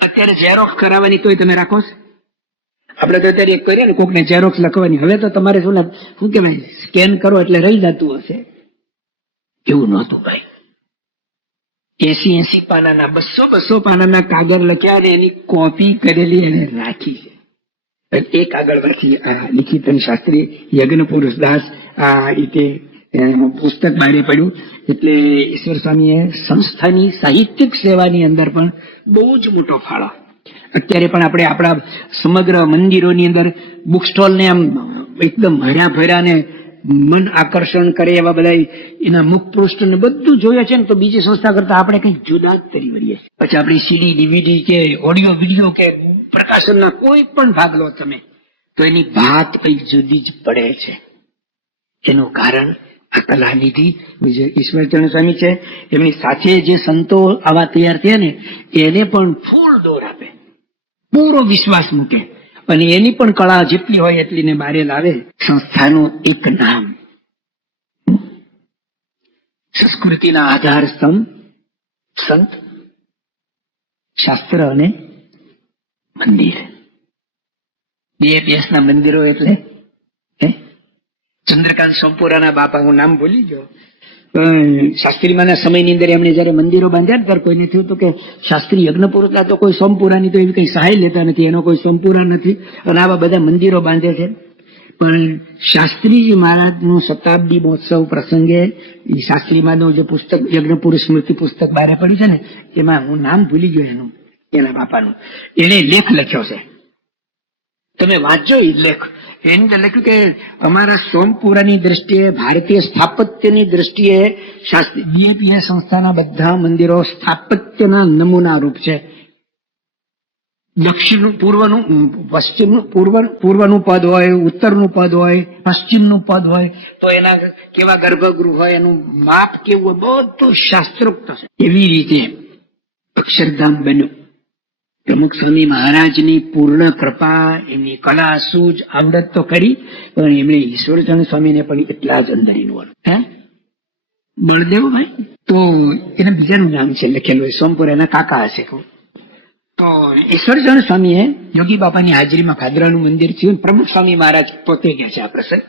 અત્યારે ઝેરોક્સ કરાવવાની તોય તમે રાખો છો. આપણે તો અત્યારે એક કરીએ ને કોકને ઝેરોક્સ લખવાની, હવે તો તમારે શું કહેવાય, સ્કેન કરો એટલે રહી જતું હશે. એવું નહોતું ભાઈ. 80 પાનાના 200 પાનાના કાગળ લખ્યા અને એની કોપી કરેલી એને રાખી છે. એ કાગળમાંથી આ લિખિત શાસ્ત્રી યજ્ઞ પુરુષદાસ આ રીતે પુસ્તક બહાર પડ્યું. એટલે ઈશ્વર સ્વામીએ સંસ્થાની સાહિત્યિક સેવાની અંદર પણ બહુ જ મોટો ફાળો. અત્યારે પણ આપણે આપણા સમગ્ર મંદિરોની અંદર બુક સ્ટોલ ને આમ એકદમ હર્યા ભર્યા ને મન આકર્ષણ કરે એવા બધા એના મુખ પૃષ્ઠ ને બધું જોઈએ છે ને, તો બીજી સંસ્થા કરતા આપણે કઈક જુદા જ તરી વળીએ. પછી આપણી સીડી ડીવીડી કે ઓડિયો વિડીયો કે પ્રકાશનના કોઈ પણ ભાગ લો તમે તો એની વાત કઈક જુદી જ પડે છે. એનું કારણ આ કલાનિધિ ઈશ્વરચંદ્ર સ્વામી છે. એમની સાથે જે સંતો આવા તૈયાર થયા ને એને પણ ફૂલ દોર આપે, પૂરો વિશ્વાસ મૂકે, અને એની પણ કળા જેટલી હોય એટલીને બારે લાવે. સંસ્થાનું એક નામ, સંસ્કૃતિના આધાર સ્તંભ, સંત, શાસ્ત્ર અને મંદિર. BAPS ના મંદિરો એટલે ચંદ્રકાંત સોમપુરાના બાપા, હું નામ ભૂલી ગયો, શાસ્ત્રીમાના સમયની અંદર એમણે જયારે મંદિરો બાંધ્યા ત્યારે કોઈને થયું હતું કે શાસ્ત્રી યજ્ઞ પુરુષના તો કોઈ સોમપુરાની તો એવી કઈ સહાય લેતા નથી, એનો કોઈ સોમપુરા નથી, અને આવા બધા મંદિરો બાંધે છે. પણ શાસ્ત્રીજી મહારાજનું શતાબ્દી મહોત્સવ પ્રસંગે શાસ્ત્રીમાનું જે પુસ્તક યજ્ઞ પુરુષ સ્મૃતિ પુસ્તક બહાર પડ્યું છે ને, એમાં હું નામ ભૂલી ગયો એના બાપાનું, એને લેખ લખ્યો છે, તમે વાંચજો એ લેખ. એની અંદર લખ્યું કે અમારા સોમપુરાની દ્રષ્ટિએ, ભારતીય સ્થાપત્યની દ્રષ્ટિએ BAPS સંસ્થાના બધા મંદિરો સ્થાપત્યના નમૂના રૂપ છે. દક્ષિણનું પૂર્વનું પશ્ચિમનું પૂર્વનું પદ હોય, ઉત્તરનું પદ હોય, પશ્ચિમનું પદ હોય તો એના કેવા ગર્ભગૃહ હોય, એનું માપ કેવું હોય, બધું શાસ્ત્રોક્ત છે. એવી રીતે અક્ષરધામ બન્યું. પ્રમુખ સ્વામી મહારાજની પૂર્ણ કૃપા, એમની કલા સૂઝ આવડત તો કરી, પણ એમણે ઈશ્વરચંદ્ર સ્વામીને પણ એટલા જ અંદરીનું બળદેવભાઈ તો એના બીજાનું નામ છે લખેલું, સોમપુર એના કાકા હશે. તો ઈશ્વરચંદ્ર સ્વામીએ યોગી બાપાની હાજરીમાં ભાદરાનું મંદિર થયું. પ્રમુખ સ્વામી મહારાજ પોતે ગયા છે આ પ્રસંગ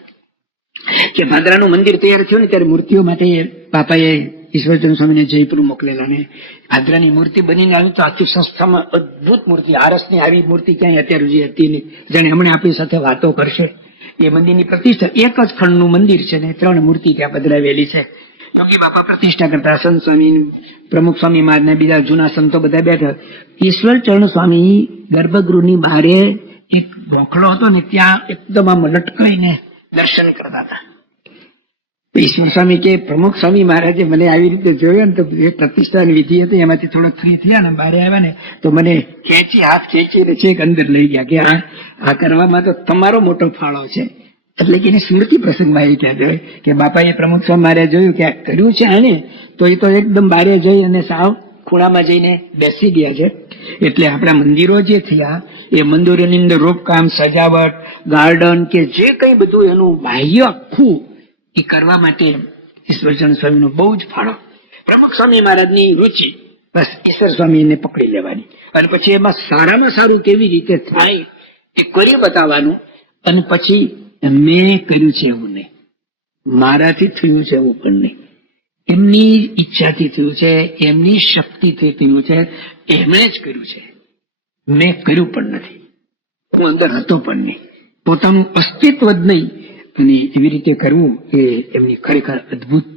કે ભાદરાનું મંદિર તૈયાર થયું ને ત્યારે મૂર્તિઓ માટે બાપાએ ઈશ્વરચંદ્ર સ્વામીને જયપુર મોકલેલા ને ભાદરાની મૂર્તિ બનીને આવી તો આખી સંસ્થામાં અદભુત મૂર્તિ, આરસની આવી મૂર્તિ ક્યાંય અત્યાર સુધી હતી નહીં. જેને હમણાં આપણી સાથે વાતો કરશે એ મંદિરની પ્રતિષ્ઠા, એક જ ખંડનું મંદિર છે ને 3 મૂર્તિ ત્યાં પધરાવેલી છે. યોગી બાપા પ્રતિષ્ઠા કરતા, સંત સ્વામી, પ્રમુખ સ્વામી મહારાજ ને બીજા જૂના સંતો બધા બેઠા. ઈશ્વરચરણ સ્વામી ગર્ભગૃહની બહારે એક ગોખલો હતો ને ત્યાં એકદમ આમ લટકાઈને દર્શન કરતા હતા. ઈશ્વર સ્વામી કે પ્રમુખ સ્વામી મહારાજે મને આવી રીતે જોયો ને તો એ પ્રતિષ્ઠાની વિધિ હતી એમાંથી થોડોક ફ્રી થયા ને બહાર આવ્યા ને તો મને હાથ ખેંચીને છેક અંદર લઈ ગયા કે આ કરવામાં તો તમારો મોટો ફાળો છે. એટલે કે એની સ્મૃતિ પ્રસંગમાં એ કહેજો કે બાપાએ પ્રમુખ સ્વામી મહારાજે જોયું કે આ કર્યું છે આને, તો એ તો એકદમ બારે જઈ અને સાવ ખૂણામાં જઈને બેસી ગયા છે. એટલે આપણા મંદિરો જે થયા એ મંદિરોની અંદર રોપકામ, સજાવટ, ગાર્ડન કે જે કઈ બધું એનું બાહ્ય આખું એ કરવા માટે ઈશ્વરચંદ્ર સ્વામીનો બહુ જ ફાળો. પ્રમુખ સ્વામી મહારાજની રુચિ બસ ઈશ્વર સ્વામીને પકડી લેવાની અને પછી એમાં સારામાં સારું કેવી રીતે થાય એ કરી બતાવવાનું. અને પછી મેં કર્યું છે એવું નહીં, મારાથી થયું છે એવું પણ નહીં, એમની ઈચ્છાથી થયું છે, એમની શક્તિથી થયું છે, એમણે જ કર્યું છે, મેં કર્યું પણ નથી, હું અંદર હતો પણ નહીં, પોતાનું અસ્તિત્વ જ નહીં. અને એવી રીતે કરવું એ એમની ખરેખર અદભુત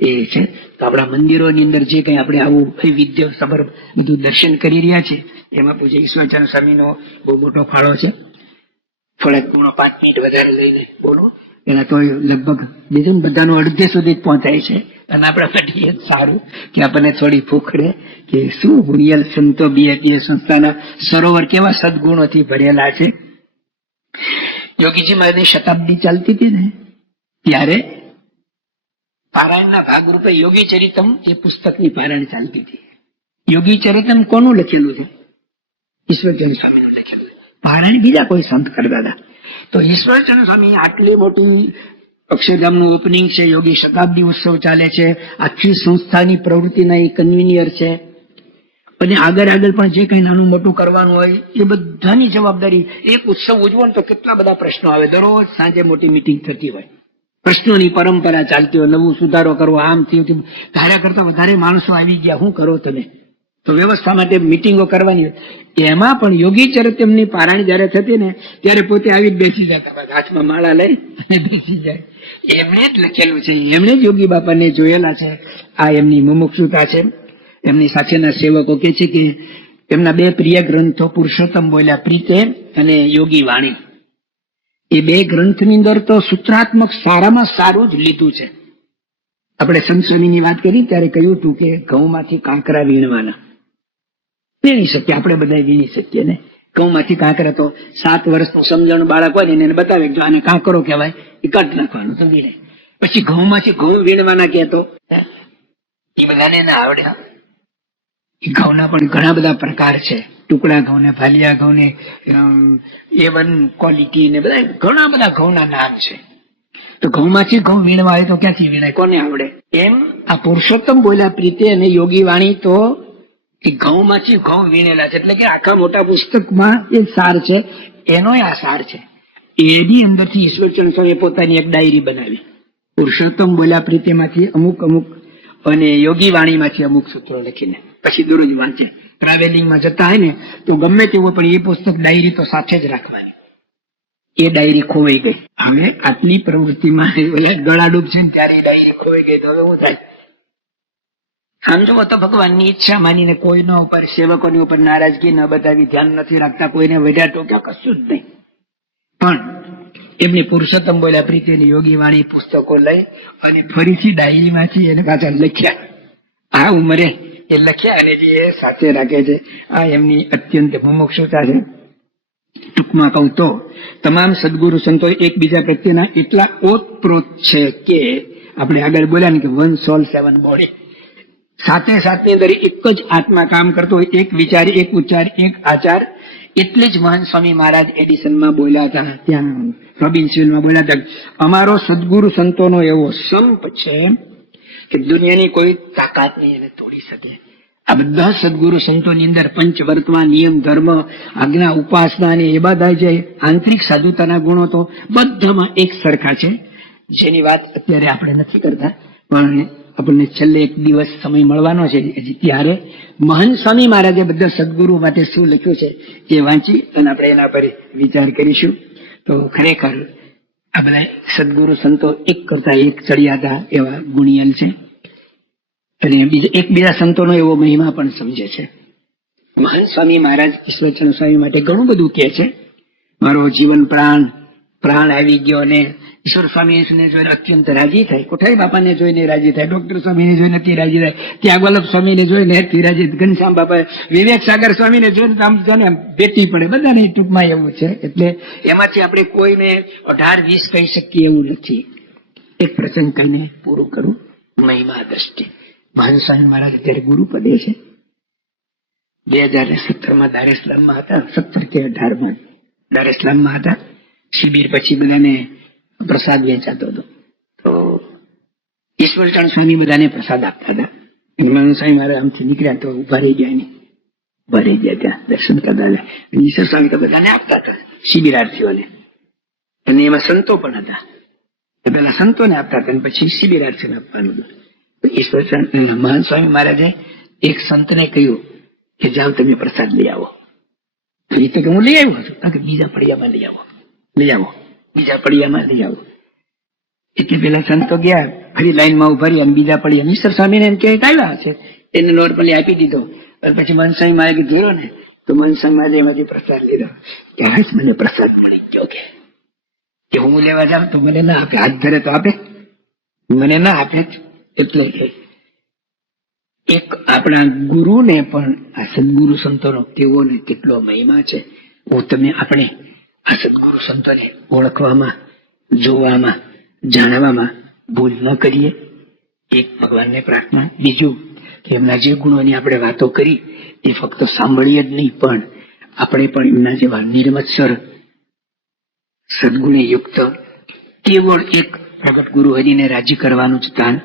એ છે. તો આપણા મંદિરોની અંદર જે કઈ આપણે આવું વૈવિધ્ય સભર બધું દર્શન કરી રહ્યા છે એમાં પૂજ્ય ઈશ્વરચંદ્ર સ્વામીનો બહુ મોટો ફાળો છે. થોડાક ગુણો 5 મિનિટ વધારે લઈને બોલો એના તો લગભગ બીજું બધાનું અડધે સુધી જ પહોંચાય છે. અને આપણા માટે એ જ સારું કે આપણને થોડી ભૂખડે કે શું ગુણિયલ સંતો બીએપીએ સંસ્થાના સરોવર કેવા સદગુણોથી ભરેલા છે. યોગીજી મહારાજની શતાબ્દી ચાલતી હતી ને ત્યારે પારાયણના ભાગરૂપે યોગી ચરિતમ એ પુસ્તકની પારાયણ ચાલતી હતી. યોગી ચરિતમ કોનું લખેલું છે? ઈશ્વરચંદ્ર સ્વામીનું લખેલું છે. પારાયણ બીજા કોઈ સંત કરતા હતા. તો ઈશ્વરચંદ્ર સ્વામી આટલી મોટી અક્ષરધામનું ઓપનિંગ છે, યોગી શતાબ્દી ઉત્સવ ચાલે છે, આખી સંસ્થાની પ્રવૃત્તિના એ કન્વીનિયર છે અને આગળ પણ જે કઈ નાનું મોટું કરવાનું હોય એ બધાની જવાબદારી. એક ઉત્સવ ઉજવો ને તો કેટલા બધા પ્રશ્નો આવે, દરરોજ સાંજે મોટી મીટિંગ થતી હોય, પ્રશ્નોની પરંપરા ચાલતી હોય, નવું સુધારો કરવો, આમ થયું, ધાર્યા કરતા વધારે માણસો આવી ગયા, શું કરો તમે? તો વ્યવસ્થા માટે મીટિંગો કરવાની. એમાં પણ યોગી ચરિતમની પારાયણ જયારે થતી ને ત્યારે પોતે આવી બેસી જતા, હાથમાં માળા લઈ અને બેસી જાય. એમણે જ લખેલું છે, એમણે જ યોગી બાપાને જોયેલા છે. આ એમની મુમુક્ષુતા છે. એમની સાથેના સેવકો કે છે કે એમના 2 પ્રિય ગ્રંથો પુરુષોત્તમ બોલ્યા પ્રીતે અને યોગી વાણી, એ 2 ગ્રંથની અંદર તો સૂત્રાત્મક સારામાં સારું જ લીધું છે. આપણે સંત સ્વામીની વાત કરી ત્યારે કહ્યું હતું કે ઘઉંમાંથી કાંકરા વીણવાના, વીણી શકીએ આપણે બધા, વીણી શકીએ ને. ઘઉંમાંથી કાંકરા તો 7 વર્ષનું સમજણ બાળક હોય ને એને બતાવે જો આને કાંકરો કહેવાય, એ કાઢ નાખવાનું તો વીણે. પછી ઘઉંમાંથી ઘઉં વીણવાના કહેતો, એ બધાને ના આવડે. ઘઉંના પણ ઘણા બધા પ્રકાર છે, ટુકડા ઘઉં ને, ભાલિયા ઘઉં ને, A1 ક્વોલિટી ને, બધા ઘણા બધા ઘઉંના નામ છે. તો ઘઉંમાંથી ઘઉં વીણવા હોય તો ક્યાંથી વીણાય, કોને આવડે? એમ આ પુરુષોત્તમ બોલ્યા પ્રીતે અને યોગી વાણી તો એ ઘઉંમાંથી ઘઉં વીણેલા છે. એટલે કે આખા મોટા પુસ્તકમાં એ સાર છે, એનો આ સાર છે. એની અંદરથી ઈશ્વરચંદ્ર સ્વામીએ પોતાની એક ડાયરી બનાવી, પુરુષોત્તમ બોલ્યા પ્રીતેમાંથી અમુક અને યોગી વાણીમાંથી અમુક સૂત્રો લખીને પછી દરરોજ વાંચે. ટ્રાવેલિંગમાં જતા હોય ને તો ગમે તેવું પણ એ પુસ્તક ડાયરી તો સાથે જ રાખવાની. એ ડાયરી ખોવાઈ ગઈ. હવે આટલી પ્રવૃત્તિમાં ગળાડૂબ છે ને ત્યારે એ ડાયરી ખોવાઈ ગઈ તો હવે શું થાય? આમ જુઓ તો ભગવાનની ઈચ્છા માનીને કોઈના ઉપર, સેવકોની ઉપર નારાજગી ન બતાવી, ધ્યાન નથી રાખતા, કોઈને વઢ્યા ટોક્યા કશું જ નહીં. પણ એમની પુરુષોત્તમ બોલ્યા પ્રીતિની યોગી વાણી પુસ્તકો લઈ અને ફરીથી ડાયરીમાંથી એને પાછા લખ્યા. આ ઉંમરે એ લખ્યા અને જે એ સાથે રાખે છે. આ એમની અત્યંત મુમુક્ષુતા છે. ટૂંકમાં કહું તો તમામ સદગુરુ સંતો એકબીજા પ્રત્યેના એટલા ઓતપ્રોત છે કે આપણે આગળ બોલ્યા ને કે 1 soul 7 body, સાથે સાથની અંદર એક જ આત્મા કામ કરતો હોય, એક વિચાર, એક ઉચ્ચાર, એક આચાર. એટલે જ મહાન સ્વામી મહારાજ એડિસનમાં બોલ્યા હતા, ત્યાં રોબિન્સવિલમાં બોલ્યા હતા, અમારો સદગુરુ સંતોનો એવો સંપ છે કે દુનિયાની કોઈ તાકાત નહીં એને તોડી શકે. આ બધા સદગુરુ સંતોની અંદર પંચવર્તમાન, નિયમ, ધર્મ, આજ્ઞા, ઉપાસના અને એ બધા જે આંતરિક સાધુતાના ગુણો તો બધામાં એક સરખા છે, જેની વાત અત્યારે આપણે નથી કરતા. પણ આપણને છેલ્લે એક દિવસ સમય મળવાનો છે, ત્યારે મહાન સ્વામી મહારાજે બધા સદગુરુ માટે શું લખ્યું છે એ વાંચી અને આપણે એના પર વિચાર કરીશું. તો ખરેખર આ બધા સદગુરુ સંતો એક કરતા એક ચડિયાતા એવા ગુણિયલ છે અને એકબીજા સંતોનો એવો મહિમા પણ સમજે છે. મહાન સ્વામી મહારાજ ઈશ્વરચંદ્ર સ્વામી માટે ઘણું બધું કહે છે. મારો જીવન પ્રાણ આવી ગયો અને ઈશ્વર સ્વામીને જોઈને અત્યંત રાજી થાય, કોઠારી બાપાને જોઈને રાજી થાય, ડોક્ટર સ્વામીને જોઈને અતિ રાજી થાય, ત્યાં વલ્લભ સ્વામીને જોઈને અતિ રાજી, ઘનશ્યામ બાપા, વિવેક સાગર સ્વામીને જોઈને આમ જાણે બેટી પડે. બધાને ટૂંકમાં એવું છે. એટલે એમાંથી આપણે કોઈને 18-20 કહી શકીએ એવું નથી. એક પ્રસંગ કહીને પૂરું કરું. મહિમા દ્રષ્ટિ મહાન સ્વામી મહારાજ અત્યારે ગુરુ પદે છે. 2017 દાર ઇસ્લામમાં હતા, 17 કે 18 દાર ઇસ્લામમાં હતા. શિબિર પછી બધાને પ્રસાદ વેચાતો હતો. તો ઈશ્વરચંદ સ્વામી બધાને પ્રસાદ આપતા હતા. મહાન સ્વામી મહારાજ આમથી નીકળ્યા તો ઉભા રહી ગયા નહીં, ઉભા રહી ગયા ત્યાં દર્શન કરતા. ઈશ્વર સ્વામી તો બધાને આપતા હતા, શિબિરાર્થીઓને, અને એમાં સંતો પણ હતા. પેલા સંતોને આપતા હતા અને પછી શિબિરાર્થીઓને આપવાનું હતું. ઈશ્વરચંદ મહાન સ્વામી મહારાજે એક સંતને કહ્યું કે જાઓ તમે પ્રસાદ લઈ આવો. એ તો કે હું લઈ આવ્યો છું, બીજા ફળિયામાં લઈ આવો, બીજા ફળિયામાં લઈ આવો. એટલે પેલા સંતો ગયા, ફરી લાઈનમાં ઉભા રહ્યા અને બીજા ફળિયા ઈશ્વર સ્વામીને એમ કે આવ્યા હશે, એને નોર્મલી આપી દીધો. પછી મન સ્વામી મહારાજે જોયો ને તો મન સ્વામી મહારાજે એમાંથી પ્રસાદ લીધો કે હાશ મને પ્રસાદ મળી ગયો, કે હું લેવા જાઉં તો મને ના આપે, હાથ ધરે તો આપે, મને ના આપે. એટલે કે એક આપણા ગુરુને પણ આ સદગુરુ સંતોનો તેઓને કેટલો મહિમા છે. આપણે આ સદગુરુ સંતોને ઓળખવામાં, જોવામાં, જાણવામાં ભૂલ ન કરીએ. એક ભગવાનને પ્રાર્થના. બીજું કે એમના જે ગુણોની આપણે વાતો કરી એ ફક્ત સાંભળીએ જ નહીં, પણ આપણે પણ એમના જેવા નિર્મત્સર સદગુણે યુક્ત કેવળ એક પ્રગટ ગુરુ હરિને રાજી કરવાનું જ દાન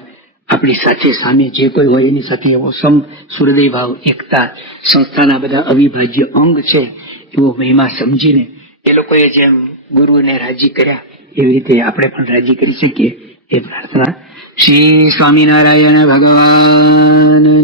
આપણી સાથે સામે જે કોઈ હોય એની સાથે એવો સુહૃદય ભાવ, એકતા, સંસ્થાના બધા અવિભાજ્ય અંગ છે એવો મહિમા સમજીને એ લોકોએ જેમ ગુરુને રાજી કર્યા એવી રીતે આપણે પણ રાજી કરી શકીએ એ પ્રાર્થના. શ્રી સ્વામિનારાયણ ભગવાનની